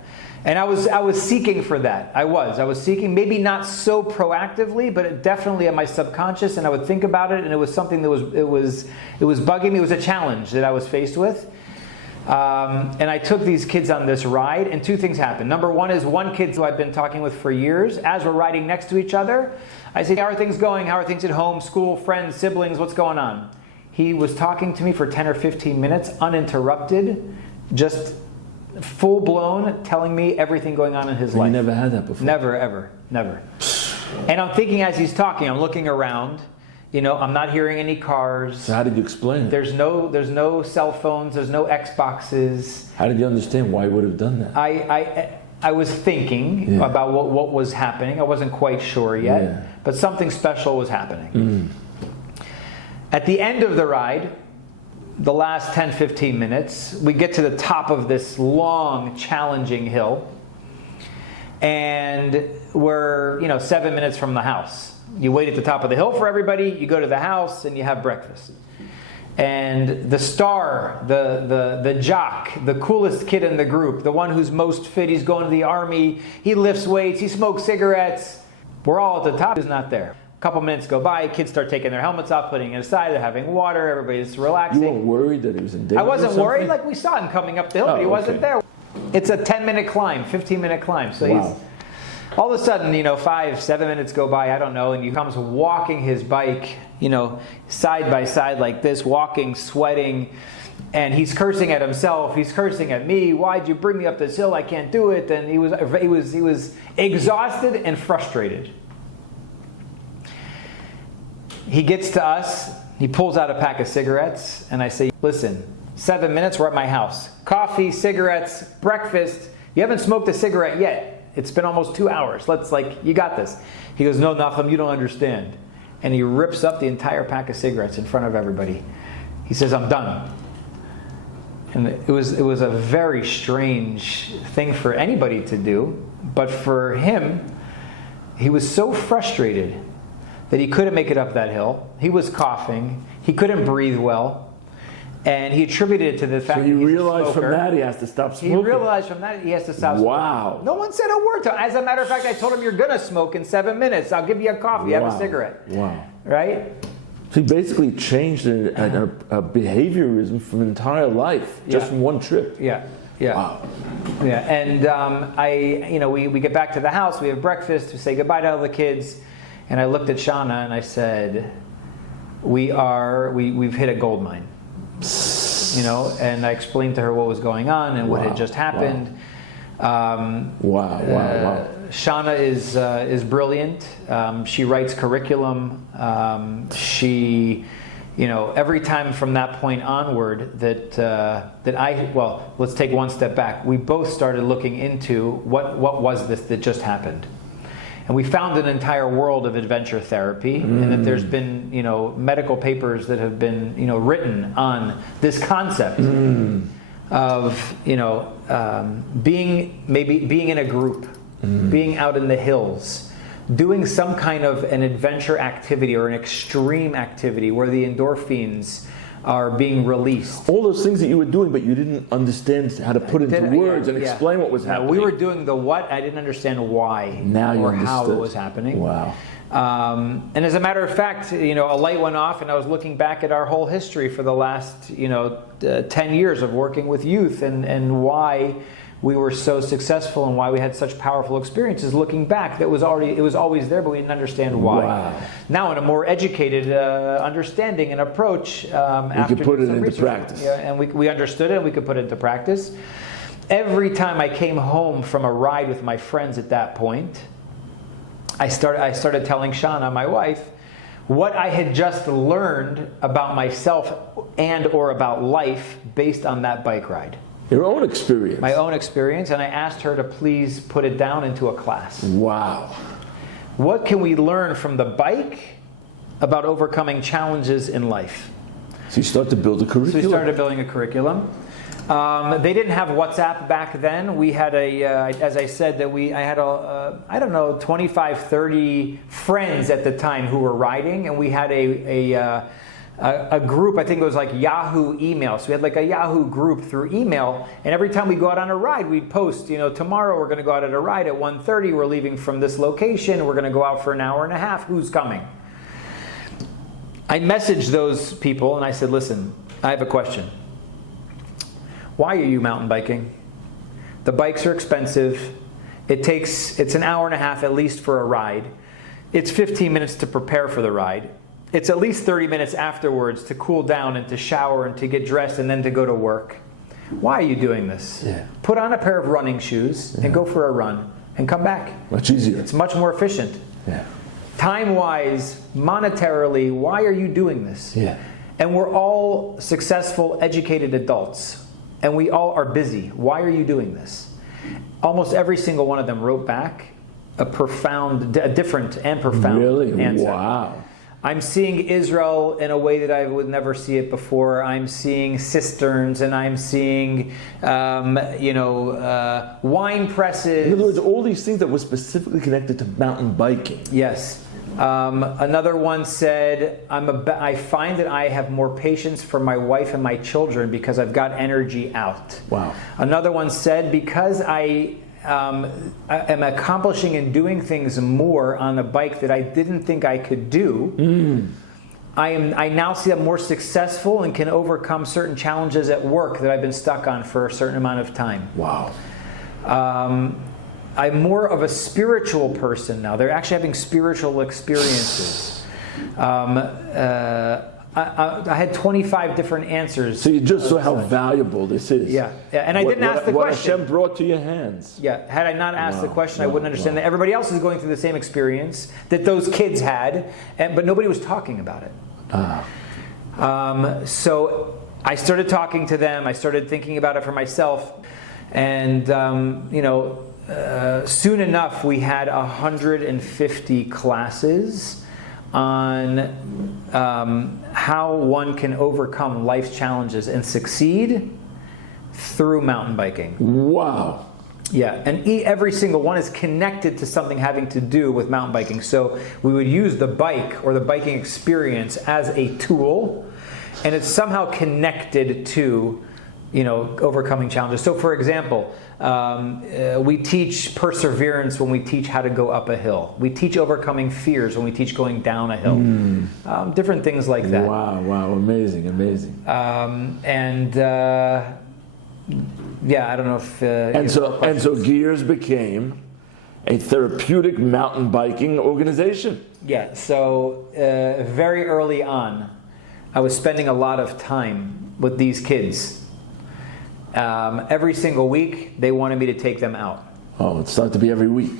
And I was seeking for that. I was seeking, maybe not so proactively, but definitely at my subconscious, and I would think about it, and it was something that was bugging me. It was a challenge that I was faced with. And I took these kids on this ride, and 2 things happened. Number 1 is one kid who I've been talking with for years. As we're riding next to each other, I said, how are things going? How are things at home, school, friends, siblings? What's going on? He was talking to me for 10 or 15 minutes, uninterrupted, just full-blown, telling me everything going on in his life. You never had that before? Never, ever, never. And I'm thinking as he's talking, I'm looking around. I'm not hearing any cars. So how did you explain it? There's no cell phones. There's no Xboxes. How did you understand why he would have done that? I was thinking about what was happening. I wasn't quite sure yet, but something special was happening. At the end of the ride, the last 10, 15 minutes, we get to the top of this long, challenging hill, and we're 7 minutes from the house. You wait at the top of the hill for everybody, you go to the house, and you have breakfast. And the star, the jock, the coolest kid in the group, the one who's most fit, he's going to the army, he lifts weights, he smokes cigarettes, we're all at the top, he's not there. A couple minutes go by, kids start taking their helmets off, putting it aside, they're having water, everybody's relaxing. You weren't worried that he was in danger? I wasn't worried, we saw him coming up the hill, but he wasn't there. It's a 10-minute climb, 15-minute climb. So he's all of a sudden, 5, 7 minutes go by, I don't know, and he comes walking his bike, side by side like this, walking, sweating, and he's cursing at himself, he's cursing at me, why'd you bring me up this hill, I can't do it, and he was exhausted and frustrated. He gets to us, He pulls out a pack of cigarettes, and I say, listen, 7 minutes, we're at my house. Coffee, cigarettes, breakfast. You haven't smoked a cigarette yet. It's been almost 2 hours. You got this. He goes, no, Nachum, you don't understand. And he rips up the entire pack of cigarettes in front of everybody. He says, I'm done. And it was a very strange thing for anybody to do. But for him, he was so frustrated that he couldn't make it up that hill. He was coughing. He couldn't breathe well. And he attributed it to the fact that he's realized from that he has to stop smoking. He realized from that he has to stop smoking. Wow. No one said a word to him. As a matter of fact, I told him, you're going to smoke in 7 minutes. I'll give you a coffee. Have a cigarette. Wow. Right? So he basically changed a behaviorism from an entire life, just from one trip. Yeah. Yeah. Wow. Yeah. And we get back to the house. We have breakfast. We say goodbye to all the kids. And I looked at Shauna and I said, we've hit a gold mine. And I explained to her what was going on and what had just happened. Wow. Shauna is brilliant. She writes curriculum. She, every time from that point onward let's take one step back. We both started looking into what was this that just happened. And we found an entire world of adventure therapy, and that there's been, medical papers that have been, written on this concept of, being in a group, being out in the hills, doing some kind of an adventure activity or an extreme activity where the endorphins are being released. All those things that you were doing, but you didn't understand how to put into words and explain what was happening. We were doing the what, I didn't understand why or how it was happening. Wow. And as a matter of fact, a light went off, and I was looking back at our whole history for the last, 10 years of working with youth and why we were so successful and why we had such powerful experiences. Looking back, it was always there, but we didn't understand why. Wow. Now, in a more educated understanding and approach, we could put it into practice. Yeah, and we understood it, and we could put it into practice. Every time I came home from a ride with my friends at that point, I started telling Shauna, my wife, what I had just learned about myself and or about life based on that bike ride. Your own experience. My own experience, and I asked her to please put it down into a class. Wow. What can we learn from the bike about overcoming challenges in life? So you start to build a curriculum. So we started building a curriculum. They didn't have WhatsApp back then. We had as I said, I had 25, 30 friends at the time who were riding, and we had a group, I think it was like Yahoo email. So we had like a Yahoo group through email, and every time we go out on a ride, we'd post, tomorrow we're going to go out on a ride at 1:30, we're leaving from this location, we're going to go out for an hour and a half, who's coming? I messaged those people and I said, listen, I have a question. Why are you mountain biking? The bikes are expensive. It's an hour and a half at least for a ride. It's 15 minutes to prepare for the ride. It's at least 30 minutes afterwards to cool down and to shower and to get dressed and then to go to work. Why are you doing this? Yeah. Put on a pair of running shoes and go for a run and come back. Much easier. It's much more efficient. Yeah. Time-wise, monetarily, why are you doing this? Yeah. And we're all successful, educated adults. And we all are busy. Why are you doing this? Almost every single one of them wrote back a different and profound answer. Wow. I'm seeing Israel in a way that I would never see it before. I'm seeing cisterns, and I'm seeing, wine presses. In other words, all these things that were specifically connected to mountain biking. Yes. Another one said, I find that I have more patience for my wife and my children because I've got energy out. Wow. Another one said, because I am accomplishing and doing things more on a bike that I didn't think I could do, I now see I'm more successful and can overcome certain challenges at work that I've been stuck on for a certain amount of time. Wow. I'm more of a spiritual person now. They're actually having spiritual experiences. I had 25 different answers. So you just saw how valuable this is. Yeah. And I didn't ask the question. What Hashem brought to your hands. Yeah. Had I not asked the question, I wouldn't understand that everybody else is going through the same experience that those kids had, but nobody was talking about it. So I started talking to them. I started thinking about it for myself. And, soon enough, we had 150 classes on how one can overcome life's challenges and succeed through mountain biking. Wow. Yeah, and every single one is connected to something having to do with mountain biking. So we would use the bike or the biking experience as a tool, and it's somehow connected to, overcoming challenges. So for example, we teach perseverance when we teach how to go up a hill. We teach overcoming fears when we teach going down a hill. Different things like that. Wow, amazing. Yeah, I don't know if... And so GEERZ became a therapeutic mountain biking organization. Yeah, so very early on, I was spending a lot of time with these kids. Every single week, they wanted me to take them out. Oh, it started to be every week.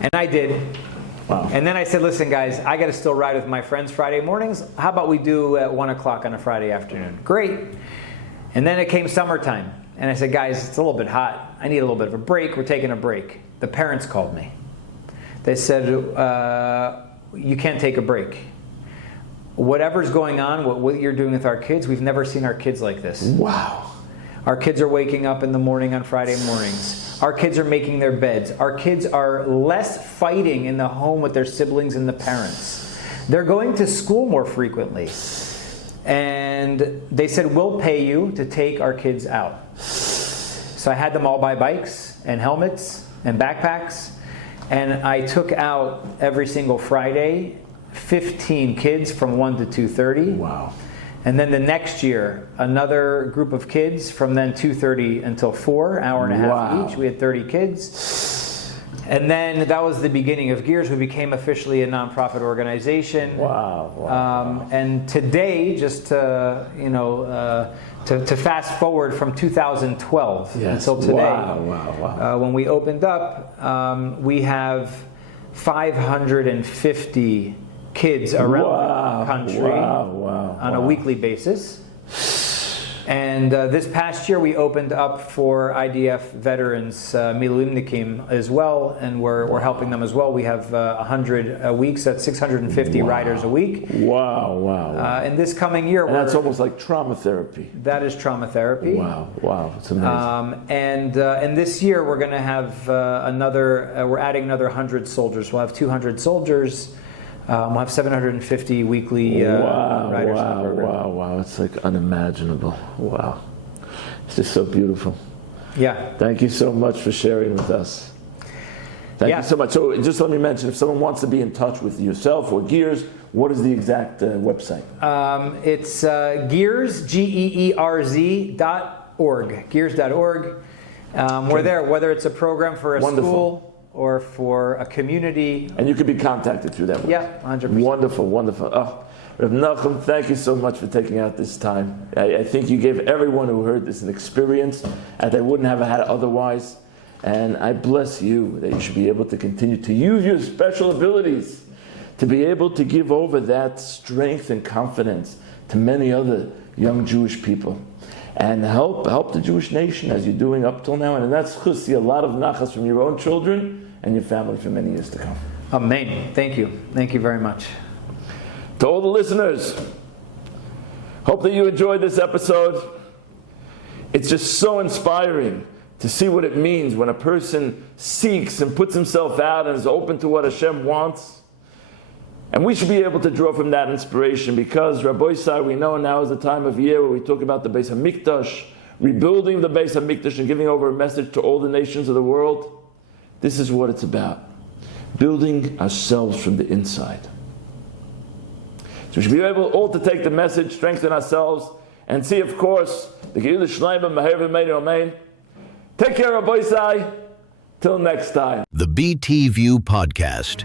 And I did. Wow. And then I said, listen, guys, I got to still ride with my friends Friday mornings. How about we do at 1 o'clock on a Friday afternoon? Great. And then it came summertime. And I said, guys, it's a little bit hot. I need a little bit of a break. We're taking a break. The parents called me. They said, you can't take a break. Whatever's going on, what you're doing with our kids, we've never seen our kids like this. Wow. Our kids are waking up in the morning on Friday mornings. Our kids are making their beds. Our kids are less fighting in the home with their siblings and the parents. They're going to school more frequently. And they said, we'll pay you to take our kids out. So I had them all buy bikes and helmets and backpacks. And I took out every single Friday 15 kids from 1 to 2:30. Wow. And then the next year, another group of kids from then 2:30 until 4, hour and a half each. We had 30 kids. And then that was the beginning of GEERZ. We became officially a nonprofit organization. Wow. And today, just to fast forward from 2012 until today, when we opened up, we have 550 kids around the country on a weekly basis. And this past year we opened up for IDF veterans, Miluimnikim as well, and we're helping them as well. We have 100 weeks, that's 650 riders a week. Wow. And this coming year... And that's almost like trauma therapy. That is trauma therapy. Wow, it's amazing. And this year we're going to have we're adding another 100 soldiers. We'll have 200 soldiers. We'll have 750 weekly riders. Wow. It's like unimaginable. Wow. It's just so beautiful. Yeah. Thank you so much for sharing with us. Thank you so much. So just let me mention, if someone wants to be in touch with yourself or GEERZ, what is the exact website? It's GEERZ, GEERZ.org. GEERZ.org. We're there, whether it's a program for a school or for a community. And you can be contacted through that. Yeah, 100%. Wonderful. Oh, Reb Nachum, thank you so much for taking out this time. I think you gave everyone who heard this an experience that they wouldn't have had otherwise. And I bless you that you should be able to continue to use your special abilities to be able to give over that strength and confidence to many other young Jewish people. And help the Jewish nation as you're doing up till now. And that's to see a lot of nachas from your own children and your family for many years to come. Amen. Thank you. Thank you very much. To all the listeners, hope that you enjoyed this episode. It's just so inspiring to see what it means when a person seeks and puts himself out and is open to what Hashem wants. And we should be able to draw from that inspiration because, Rabbi Isai, we know now is the time of year where we talk about the Beis HaMikdash, rebuilding the Beis HaMikdash and giving over a message to all the nations of the world. This is what it's about. Building ourselves from the inside. So we should be able all to take the message, strengthen ourselves, and see, of course, the Geulah Shleima Meher V'Meir Amen. Take care, Rabbi Isai. Till next time. The BT View Podcast.